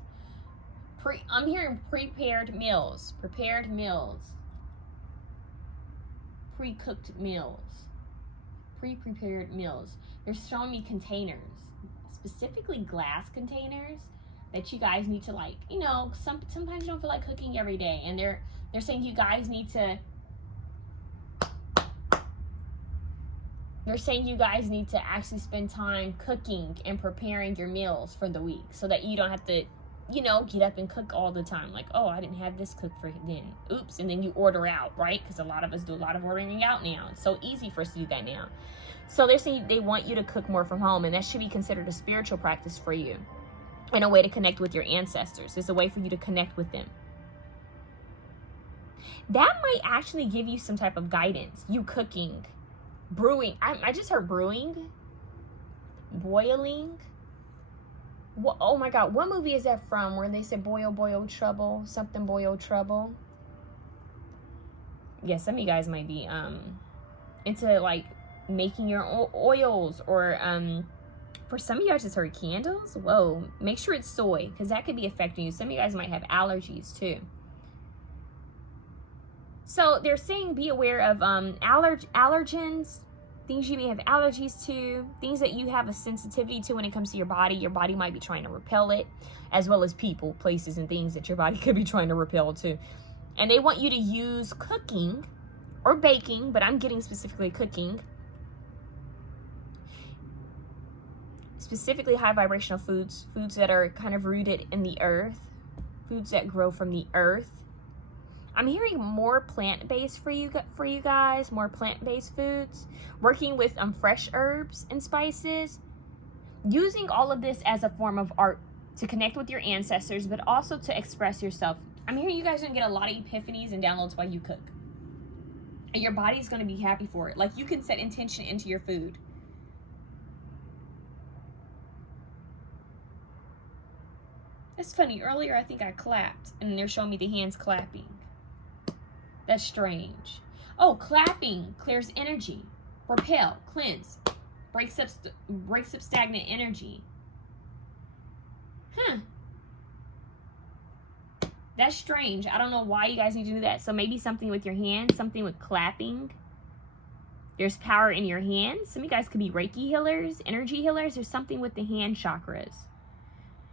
I'm hearing prepared meals, pre-cooked meals, pre-prepared meals. They're showing me containers, specifically glass containers that you guys need to, like, you know, sometimes you don't feel like cooking every day, and they're saying you guys need to. They're saying you guys need to actually spend time cooking and preparing your meals for the week so that you don't have to, you know, get up and cook all the time. Like, oh, I didn't have this cooked for then. Oops. And then you order out, right? Because a lot of us do a lot of ordering out now. It's so easy for us to do that now. So they're saying they want you to cook more from home, and that should be considered a spiritual practice for you and a way to connect with your ancestors. It's a way for you to connect with them. That might actually give you some type of guidance. You cooking. Brewing. I just heard brewing. Boiling. Oh my God. What movie is that from where they said boil, boil, trouble? Something boil, trouble. Yeah, some of you guys might be into like making your own oils, or for some of you I just heard candles. Whoa. Make sure it's soy, because that could be affecting you. Some of you guys might have allergies too. So they're saying be aware of allergens, things you may have allergies to, things that you have a sensitivity to when it comes to your body. Your body might be trying to repel it, as well as people, places, and things that your body could be trying to repel too. And they want you to use cooking or baking, but I'm getting specifically cooking. Specifically high vibrational foods, foods that are kind of rooted in the earth, foods that grow from the earth. I'm hearing more plant-based for you guys, more plant-based foods, working with fresh herbs and spices, using all of this as a form of art to connect with your ancestors, but also to express yourself. I'm hearing you guys are going to get a lot of epiphanies and downloads while you cook. And your body's going to be happy for it. Like, you can set intention into your food. It's funny. Earlier, I think I clapped, and they're showing me the hands clapping. That's strange. Oh, clapping clears energy. Repel, cleanse, breaks up stagnant energy. Huh. That's strange. I don't know why you guys need to do that. So maybe something with your hands, something with clapping. There's power in your hands. Some of you guys could be Reiki healers, energy healers. There's something with the hand chakras.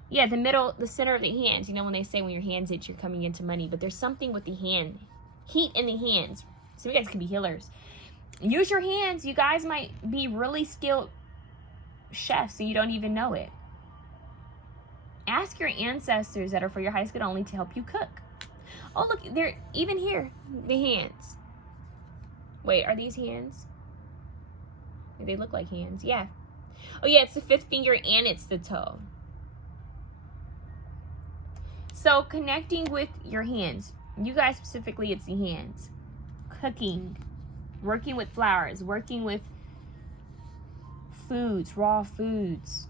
Yeah, the center of the hands. You know when they say when your hands itch, you're coming into money. But there's something with the hand. Heat in the hands. Some of you guys could be healers. Use your hands. You guys might be really skilled chefs and you don't even know it. Ask your ancestors that are for your highest good only to help you cook. Oh, look, they're even here. The hands. Wait, are these hands? They look like hands. Yeah. Oh, yeah, it's the 5th finger and it's the toe. So connecting with your hands. You guys specifically, it's the hands. Cooking, working with flowers, working with foods, raw foods,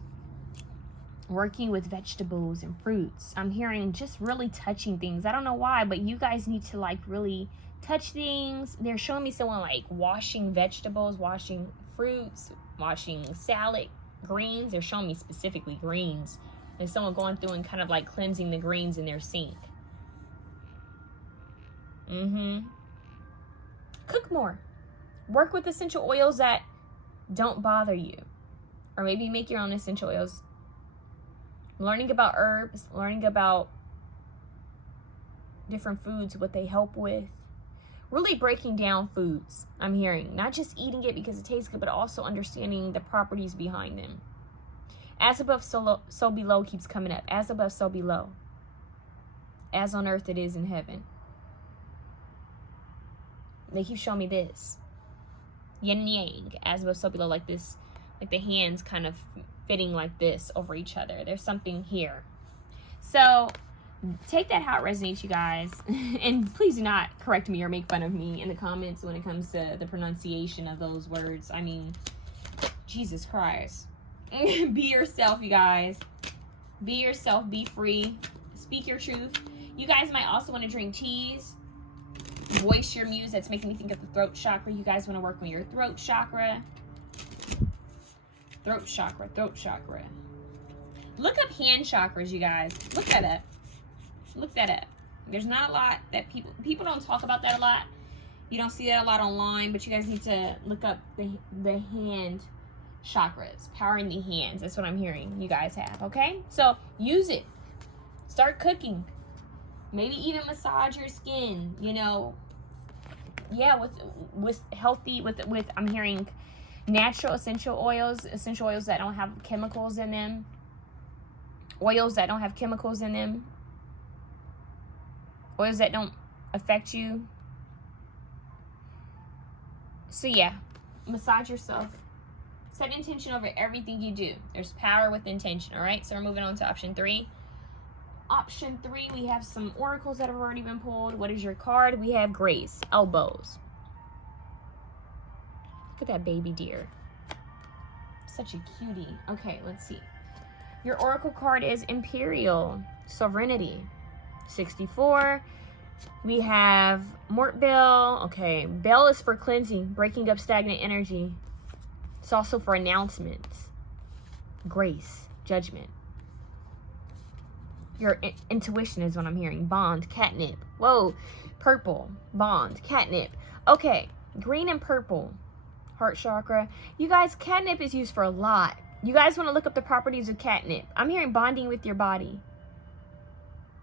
working with vegetables and fruits. I'm hearing just really touching things. I don't know why, but you guys need to like really touch things. They're showing me someone like washing vegetables, washing fruits, washing salad, greens. They're showing me specifically greens. There's someone going through and kind of like cleansing the greens in their sink. Cook more. Work with essential oils that don't bother you. Or maybe make your own essential oils. Learning about herbs, learning about different foods, what they help with. really breaking down foods, I'm hearing. Not just eating it because it tastes good, but also understanding the properties behind them. As above, so below keeps coming up. As above, so below. As on earth, it is in heaven. They keep showing me this. Yin and yang. As above, so below. Like this. Like the hands kind of fitting like this over each other. There's something here. So take that how it resonates, you guys. And please do not correct me or make fun of me in the comments when it comes to the pronunciation of those words. I mean, Jesus Christ. Be yourself, you guys. Be yourself. Be free. Speak your truth. You guys might also want to drink teas. Voice your muse. That's making me think of the throat chakra. You guys want to work on your throat chakra. Throat chakra. Throat chakra. Look up hand chakras, you guys. Look that up. Look that up. There's not a lot that people don't talk about that a lot. You don't see that a lot online, but you guys need to look up the hand chakras, powering the hands. That's what I'm hearing you guys have. Okay, so use it. Start cooking. Maybe even massage your skin. You know, yeah, with healthy with I'm hearing natural essential oils that don't have chemicals in them. Oils that don't have chemicals in them. Oils that don't affect you. So yeah, massage yourself. Set intention over everything you do. There's power with intention, all right? So we're moving on to option 3. Option 3, we have some oracles that have already been pulled. What is your card? We have Grace, elbows. Look at that baby deer. Such a cutie. Okay, let's see. Your oracle card is Imperial, Sovereignty. 64. We have Mort Bell. Okay, Bell is for cleansing, breaking up stagnant energy. It's also for announcements. Grace, judgment. Your intuition is what I'm hearing. Bond, catnip. Whoa, purple, bond, catnip. Okay, green and purple. Heart chakra. You guys, catnip is used for a lot. You guys want to look up the properties of catnip. I'm hearing bonding with your body.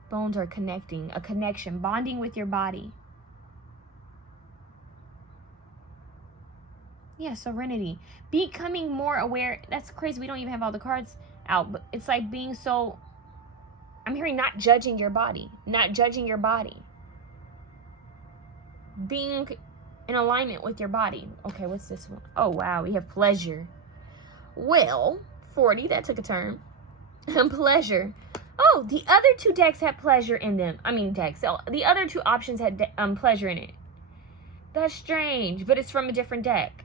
Bones are connecting, a connection, bonding with your body. Yeah, serenity. Becoming more aware. That's crazy. We don't even have all the cards out, but it's like being so, I'm hearing not judging your body. Not judging your body. Being in alignment with your body. Okay, what's this one? Oh, wow. We have pleasure. Well, 40. That took a turn. Pleasure. Oh, the other 2 decks had pleasure in them. I mean, decks. The other 2 options had pleasure in it. That's strange, but it's from a different deck.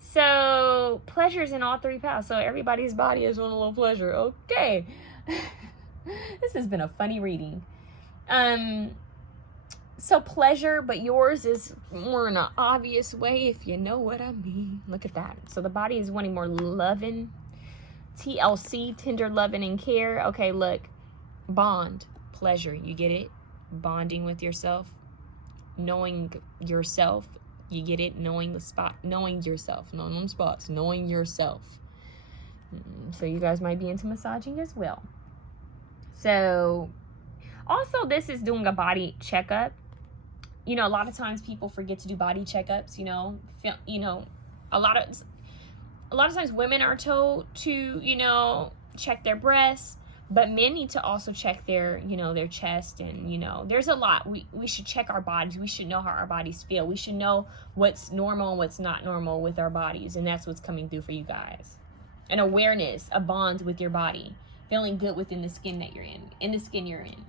So, pleasure's in all 3 piles. So, everybody's body is on a little pleasure. Okay. This has been a funny reading. So, pleasure, but yours is more in an obvious way, if you know what I mean. Look at that. So, the body is wanting more loving. TLC, tender loving and care. Okay, look. Bond, pleasure. You get it? Bonding with yourself. Knowing yourself. You get it? Knowing the spot. Knowing yourself. Knowing them spots. Knowing yourself. So you guys might be into massaging as well. So, also this is doing a body checkup. You know, a lot of times people forget to do body checkups, you know. A lot of times women are told to, you know, check their breasts, but men need to also check their, you know, their chest, and, you know, there's a lot. We should check our bodies. We should know how our bodies feel. We should know what's normal and what's not normal with our bodies, and that's what's coming through for you guys. An awareness, a bond with your body, feeling good within the skin that you're in the skin you're in.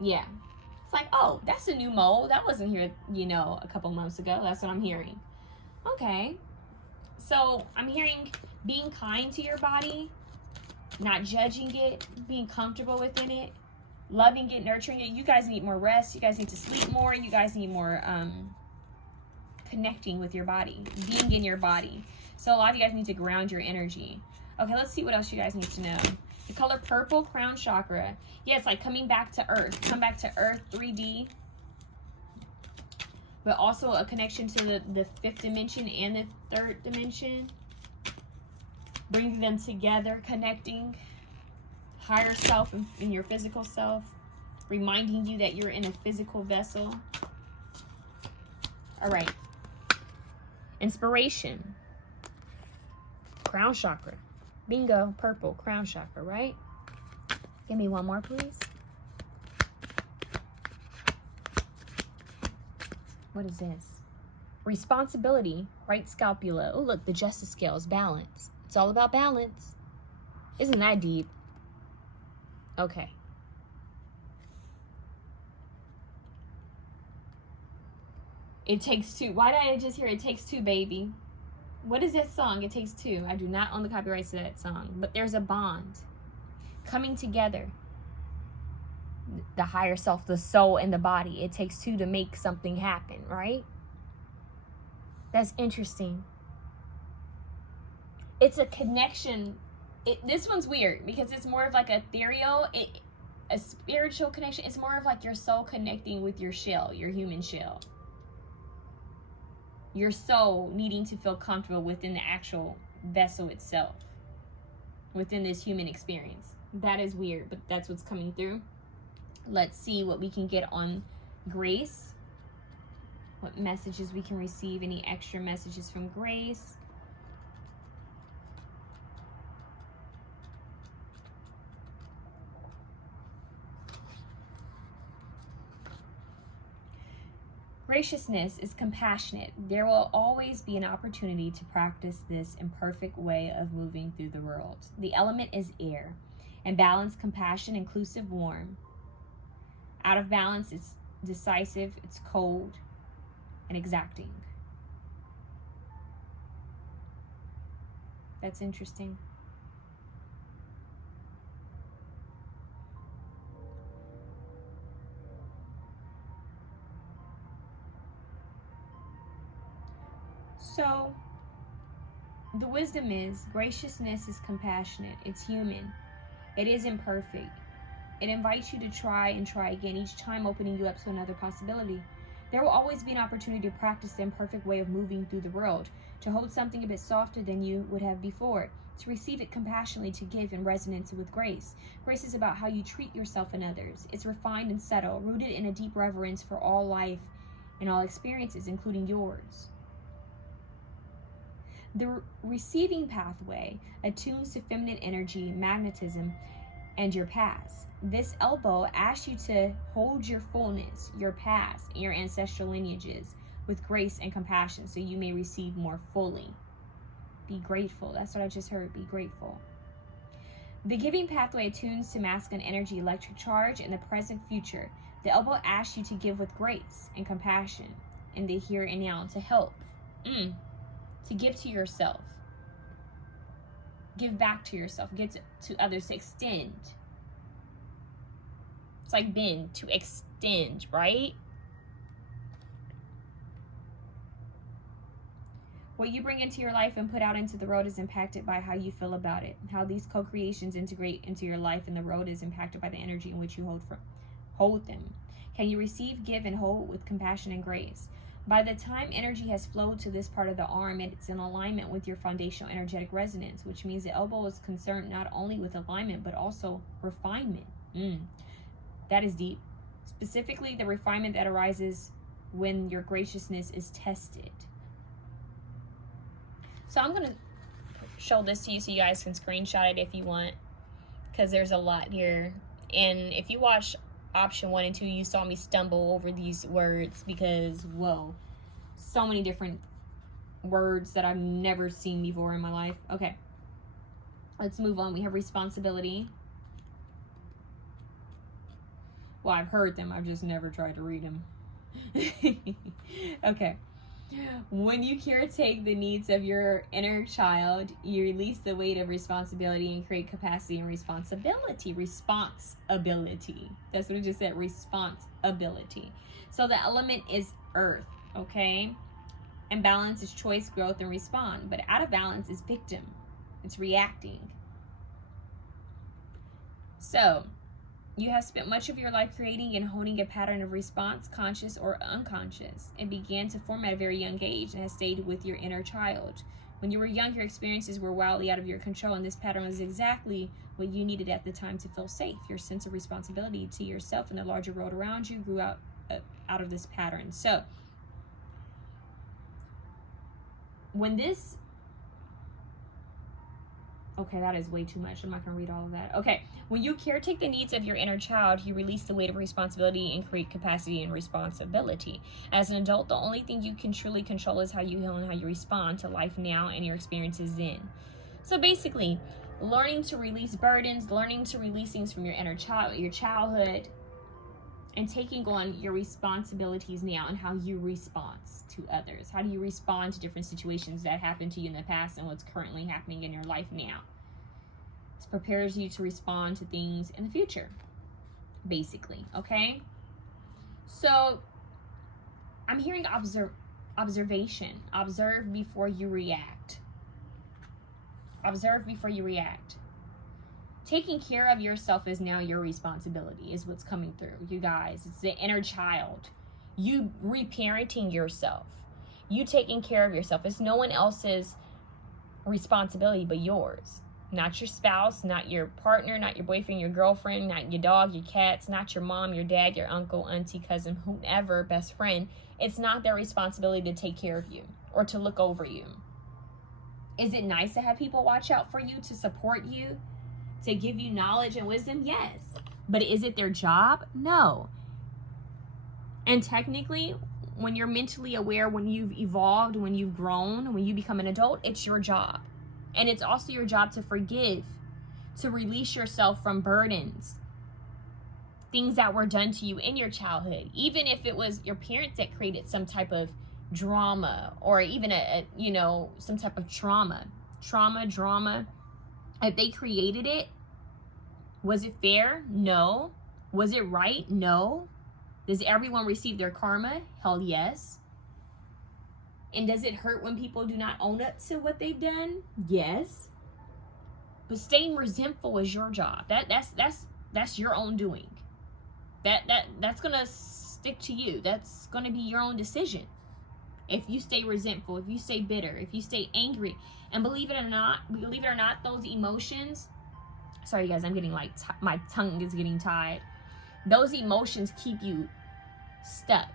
Yeah. It's like, oh, that's a new mole. That wasn't here, you know, a couple months ago. That's what I'm hearing. Okay. So I'm hearing being kind to your body, not judging it, being comfortable within it, loving it, nurturing it. You guys need more rest. You guys need to sleep more. You guys need more connecting with your body, being in your body. So a lot of you guys need to ground your energy. Okay, let's see what else you guys need to know. The color purple, crown chakra. Yeah, it's like coming back to earth. Come back to earth, 3D. But also a connection to the 5th dimension and the 3rd dimension. Bringing them together, connecting. Higher self and your physical self. reminding you that you're in a physical vessel. All right. Inspiration. Crown chakra. Bingo, purple, crown chakra, right? Give me one more, please. What is this? Responsibility, right scapula. Oh, look, the justice scales, balance. It's all about balance. Isn't that deep? Okay. It takes two. Why did I just hear it takes two, baby? What is that song? It takes two. I do not own the copyrights to that song. But there's a bond. Coming together. The higher self, the soul, and the body. It takes two to make something happen, right? That's interesting. It's a connection. This one's weird because it's more of like a ethereal, a spiritual connection. It's more of like your soul connecting with your shell, your human shell. Your soul needing to feel comfortable within the actual vessel itself, within this human experience. That is weird, but that's what's coming through. Let's see what we can get on grace. What messages we can receive. Any extra messages from grace. Graciousness is compassionate. There will always be an opportunity to practice this imperfect way of moving through the world. The element is air. And balance, compassion, inclusive, warm. Out of balance, it's decisive, it's cold, and exacting. That's interesting. So, the wisdom is, graciousness is compassionate. It's human. It is imperfect. It invites you to try and try again, each time opening you up to another possibility. There will always be an opportunity to practice the imperfect way of moving through the world, to hold something a bit softer than you would have before, to receive it compassionately, to give in resonance with grace. Grace is about how you treat yourself and others. It's refined and subtle, rooted in a deep reverence for all life and all experiences, including yours. The receiving pathway attunes to feminine energy, magnetism, and your past. This elbow asks you to hold your fullness, your past, and your ancestral lineages with grace and compassion so you may receive more fully. Be grateful. That's what I just heard. Be grateful. The giving pathway attunes to masculine energy, electric charge, and the present future. The elbow asks you to give with grace and compassion in the here and now, to help. To give to yourself. Give back to yourself. Give to others, to extend. It's like bend, to extend, right? What you bring into your life and put out into the world is impacted by how you feel about it. How these co-creations integrate into your life and the road is impacted by the energy in which you hold them. Can you receive, give, and hold with compassion and grace? By the time energy has flowed to this part of the arm, it's in alignment with your foundational energetic resonance, which means the elbow is concerned not only with alignment, but also refinement. That is deep. Specifically, the refinement that arises when your graciousness is tested. So I'm going to show this to you so you guys can screenshot it if you want, because there's a lot here. And if you watch option 1 and 2, you saw me stumble over these words because, whoa, so many different words that I've never seen before in my life. Okay, let's move on. We have responsibility. Well, I've heard them. I've just never tried to read them. Okay. When you caretake the needs of your inner child, you release the weight of responsibility and create capacity and responsibility. Responsibility. That's what it just said. Responsibility. So the element is earth, okay? And balance is choice, growth, and respond. But out of balance is victim. It's reacting. So you have spent much of your life creating and honing a pattern of response, conscious or unconscious. It began to form at a very young age and has stayed with your inner child. When you were young, your experiences were wildly out of your control, and this pattern was exactly what you needed at the time to feel safe. Your sense of responsibility to yourself and the larger world around you grew out of this pattern. So when this, okay, that is way too much. I'm not going to read all of that. Okay. When you caretake the needs of your inner child, you release the weight of responsibility and create capacity and responsibility. As an adult, the only thing you can truly control is how you heal and how you respond to life now and your experiences then. So basically, learning to release burdens, learning to release things from your inner child, your childhood, and taking on your responsibilities now and how you respond to others. How do you respond to different situations that happened to you in the past and what's currently happening in your life now? This prepares you to respond to things in the future, basically, okay? So I'm hearing observation. Observe before you react. Observe before you react. Taking care of yourself is now your responsibility, is what's coming through, you guys. It's the inner child. You reparenting yourself. You taking care of yourself. It's no one else's responsibility but yours. Not your spouse, not your partner, not your boyfriend, your girlfriend, not your dog, your cats, not your mom, your dad, your uncle, auntie, cousin, whoever, best friend. It's not their responsibility to take care of you or to look over you. Is it nice to have people watch out for you, to support you, to give you knowledge and wisdom? Yes. But is it their job? No. And technically, when you're mentally aware, when you've evolved, when you've grown, when you become an adult, it's your job. And it's also your job to forgive, to release yourself from burdens, things that were done to you in your childhood. Even if it was your parents that created some type of drama, or even some type of drama. If they created it, was it fair? No. Was it right? No. Does everyone receive their karma? Hell yes. And does it hurt when people do not own up to what they've done? Yes. But staying resentful is your job. That's your own doing. That's gonna stick to you. That's gonna be your own decision. If you stay resentful, if you stay bitter, if you stay angry, and believe it or not, those emotions. Sorry, guys, I'm getting like my tongue is getting tied. Those emotions keep you stuck,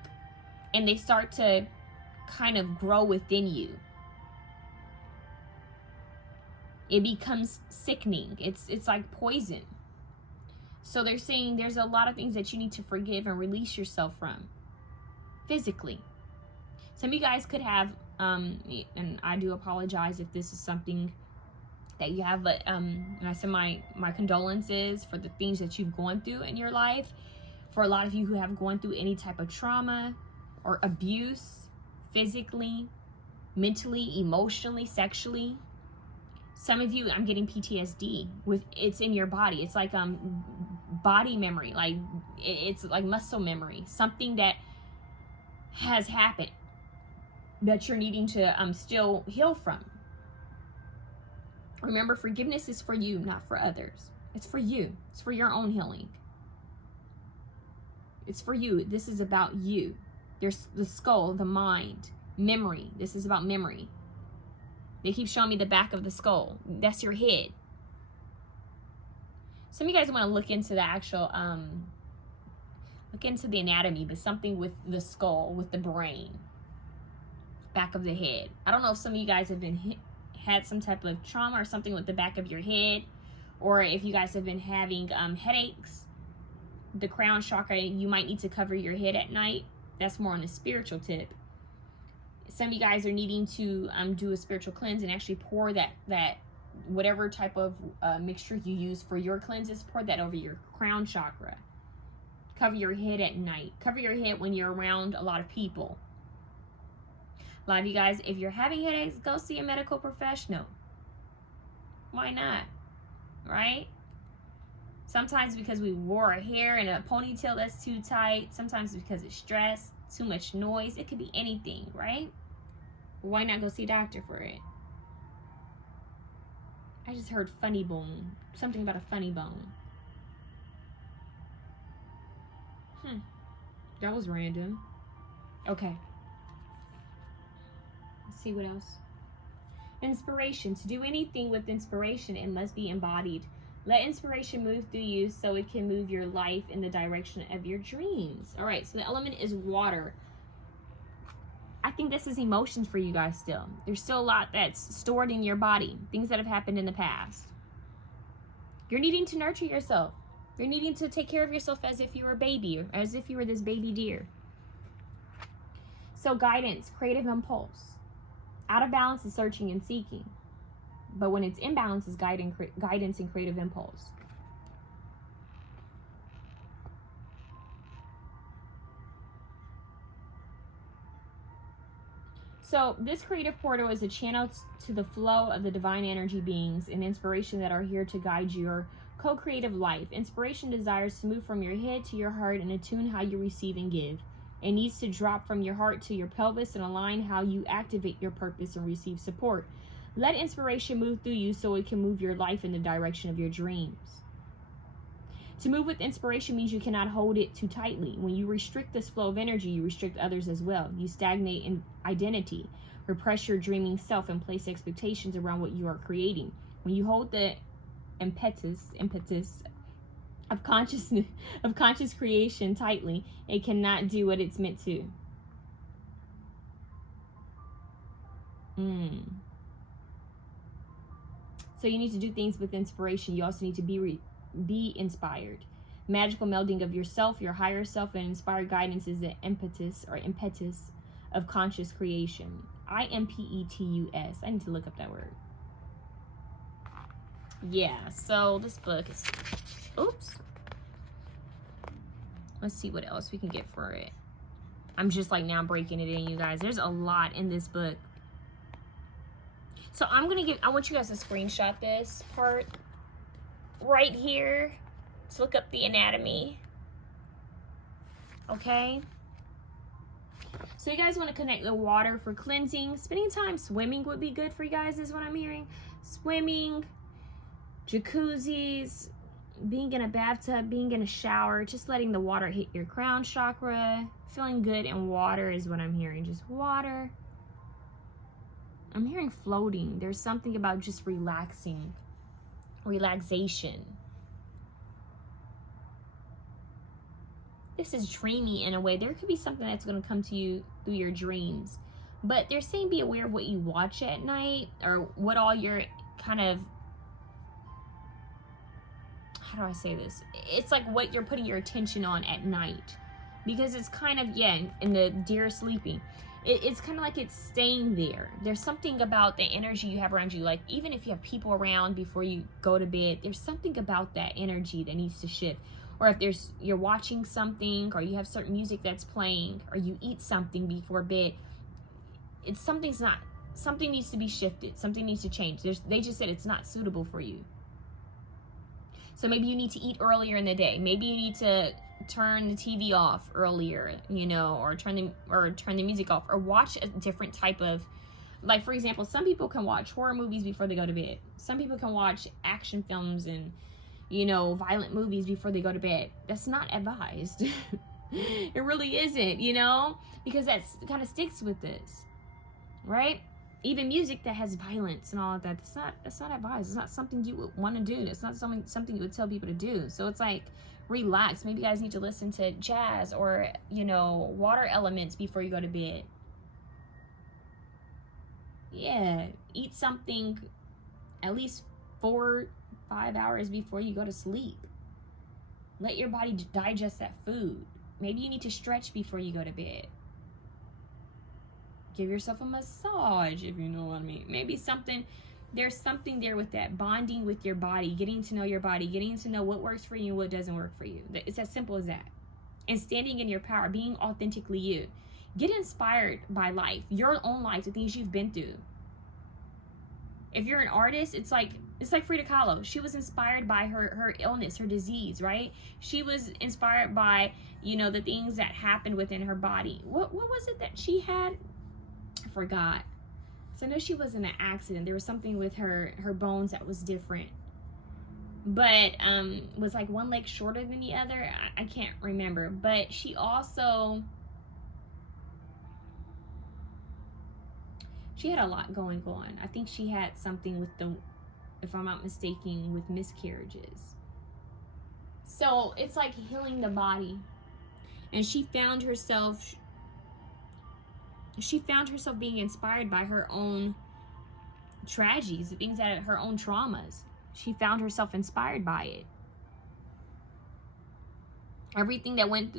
and they start to kind of grow within you. It becomes sickening. It's like poison. So they're saying there's a lot of things that you need to forgive and release yourself from physically. Some of you guys could have, and I do apologize if this is something that you have, but and I send my condolences for the things that you've gone through in your life. For a lot of you who have gone through any type of trauma or abuse, physically, mentally, emotionally, sexually. Some of you, I'm getting PTSD it's in your body. It's like body memory, like it's like muscle memory, something that has happened that you're needing to still heal from. Remember, forgiveness is for you, not for others. It's for you. It's for your own healing. It's for you. This is about you. There's the skull, the mind, memory. This is about memory. They keep showing me the back of the skull. That's your head. Some of you guys want to look into the actual, look into the anatomy, but something with the skull, with the brain, back of the head. I don't know if some of you guys have had some type of trauma or something with the back of your head, or if you guys have been having headaches. The crown chakra, you might need to cover your head at night. That's more on a spiritual tip. Some of you guys are needing to do a spiritual cleanse and actually pour that whatever type of mixture you use for your cleanses, pour that over your crown chakra. Cover your head at night. Cover your head when you're around a lot of people. A lot of you guys, if you're having headaches, go see a medical professional. Why not? Right? Sometimes because we wore our hair in a ponytail that's too tight. Sometimes because it's stress, too much noise. It could be anything, right? Why not go see a doctor for it? I just heard funny bone. Something about a funny bone. That was random. Okay. Let's see what else. Inspiration. To do anything with inspiration, it must be embodied. Let inspiration move through you so it can move your life in the direction of your dreams. All right, so the element is water. I think this is emotions for you guys still. There's still a lot that's stored in your body, things that have happened in the past. You're needing to nurture yourself. You're needing to take care of yourself as if you were a baby, or as if you were this baby deer. So guidance, creative impulse. Out of balance is searching and seeking. But when it's in balance is guidance and creative impulse. So this creative portal is a channel to the flow of the divine energy beings and inspiration that are here to guide your co-creative life. Inspiration desires to move from your head to your heart and attune how you receive and give. It needs to drop from your heart to your pelvis and align how you activate your purpose and receive support. Let inspiration move through you so it can move your life in the direction of your dreams. To move with inspiration means you cannot hold it too tightly. When you restrict this flow of energy, you restrict others as well. You stagnate in identity, repress your dreaming self, and place expectations around what you are creating. When you hold the impetus of conscious creation tightly, it cannot do what it's meant to. So you need to do things with inspiration. You also need to be inspired. Magical melding of yourself, your higher self, and inspired guidance is the impetus of conscious creation. IMPETUS. I need to look up that word. Yeah, so this book is, oops. Let's see what else we can get for it. I'm just like now breaking it in, you guys. There's a lot in this book. So I want you guys to screenshot this part right here to look up the anatomy. Okay? So you guys want to connect the water for cleansing. Spending time swimming would be good for you guys, is what I'm hearing. Swimming, jacuzzis, being in a bathtub, being in a shower, just letting the water hit your crown chakra. Feeling good in water is what I'm hearing. Just water. I'm hearing floating. There's something about just relaxing. Relaxation. This is dreamy in a way. There could be something that's going to come to you through your dreams. But they're saying be aware of what you watch at night, or what all your kind of, how do I say this? It's like what you're putting your attention on at night. Because it's kind of, yeah, in the deer sleeping. It's kind of like it's staying there. There's something about the energy you have around you. Like, even if you have people around before you go to bed, there's something about that energy that needs to shift. Or if you're watching something, or you have certain music that's playing, or you eat something before bed, something needs to be shifted. Something needs to change. They just said it's not suitable for you. So maybe you need to eat earlier in the day. Maybe you need to turn the TV off earlier, you know, or turn the music off, or watch a different type of, like, for example, some people can watch horror movies before they go to bed. Some people can watch action films and, you know, violent movies before they go to bed. That's not advised. It really isn't, you know, because that's kind of sticks with this, right? Even music that has violence and all of that, that's not advised. It's not something you would want to do. It's not something you would tell people to do. So it's like, relax. Maybe you guys need to listen to jazz or, you know, water elements before you go to bed. Yeah, eat something at least 4-5 hours before you go to sleep. Let your body digest that food. Maybe you need to stretch before you go to bed. Give yourself a massage, if you know what I mean. Maybe there's something there with that, bonding with your body, getting to know your body, getting to know what works for you and what doesn't work for you. It's as simple as that. And standing in your power, being authentically you. Get inspired by life, your own life, the things you've been through. If you're an artist, it's like Frida Kahlo. She was inspired by her illness, her disease, right? She was inspired by, you know, the things that happened within her body. What was it that she had? I forgot. So I know she was in an accident. There was something with her bones that was different. But was like one leg shorter than the other. I can't remember. But she also She had a lot going on. I think she had something with the, if I'm not mistaken, with miscarriages. So it's like healing the body. And she found herself being inspired by her own tragedies, the things that her own traumas. She found herself inspired by it. Everything that went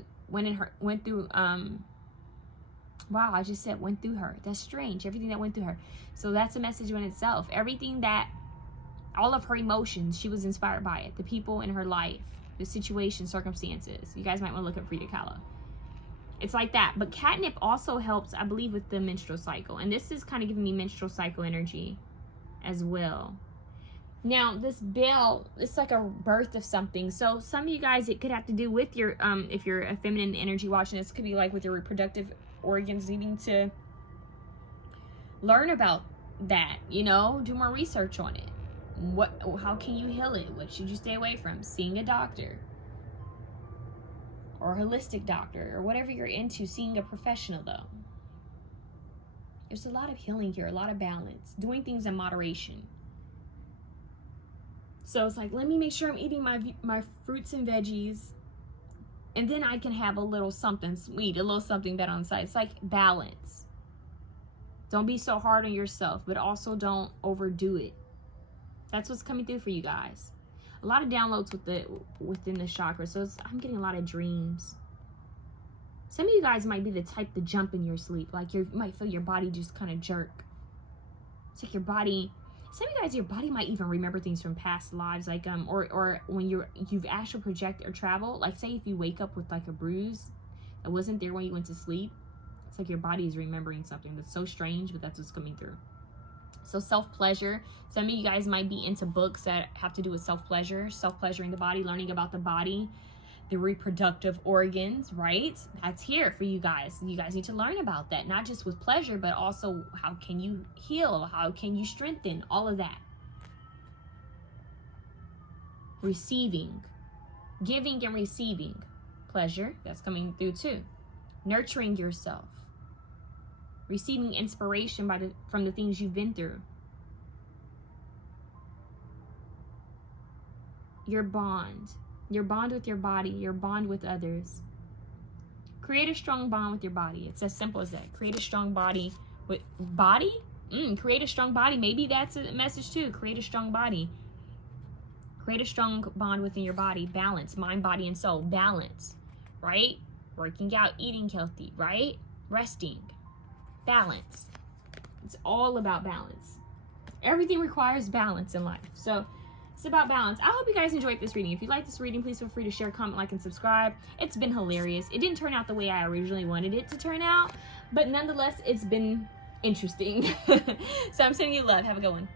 through wow, I just said went through her. That's strange. Everything that went through her. So that's a message in itself. Everything that, all of her emotions, she was inspired by it. The people in her life, the situation, circumstances. You guys might want to look up Frida Kahlo. It's like that. But catnip also helps, I believe, with the menstrual cycle. And this is kind of giving me menstrual cycle energy as well. Now, this bell, it's like a birth of something. So some of you guys, it could have to do with your, if you're a feminine energy watching this, could be like with your reproductive organs, needing to learn about that, you know, do more research on it. How can you heal it? What should you stay away from? Seeing a doctor or a holistic doctor or whatever you're into, seeing a professional though. There's a lot of healing here, a lot of balance, doing things in moderation. So it's like, let me make sure I'm eating my fruits and veggies, and then I can have a little something sweet, a little something better on the side. It's like balance. Don't be so hard on yourself, but also don't overdo it. That's what's coming through for you guys. A lot of downloads within the chakra. So I'm getting a lot of dreams. Some of you guys might be the type to jump in your sleep. Like you might feel your body just kind of jerk. It's like your body. Some of you guys, your body might even remember things from past lives, like or when you've astral project or travel. Like say if you wake up with like a bruise that wasn't there when you went to sleep, it's like your body is remembering something. That's so strange, but that's what's coming through. So self-pleasure. Some of you guys might be into books that have to do with self-pleasure, self-pleasuring the body, learning about the body, the reproductive organs, right? That's here for you guys. You guys need to learn about that, not just with pleasure, but also how can you heal? How can you strengthen? All of that. Receiving, giving and receiving pleasure. That's coming through too. Nurturing yourself. Receiving inspiration from the things you've been through. Your bond with your body, your bond with others. Create a strong bond with your body. It's as simple as that. Create a strong body with body. Create a strong body. Maybe that's a message too. Create a strong body. Create a strong bond within your body. Balance, mind, body, and soul. Balance, right? Working out, eating healthy, right? Resting. Balance. It's all about balance. Everything requires balance in life. So it's about balance. I hope you guys enjoyed this reading. If you like this reading, please feel free to share, comment, like, and subscribe. It's been hilarious. It didn't turn out the way I originally wanted it to turn out, but nonetheless, it's been interesting. So I'm sending you love. Have a good one.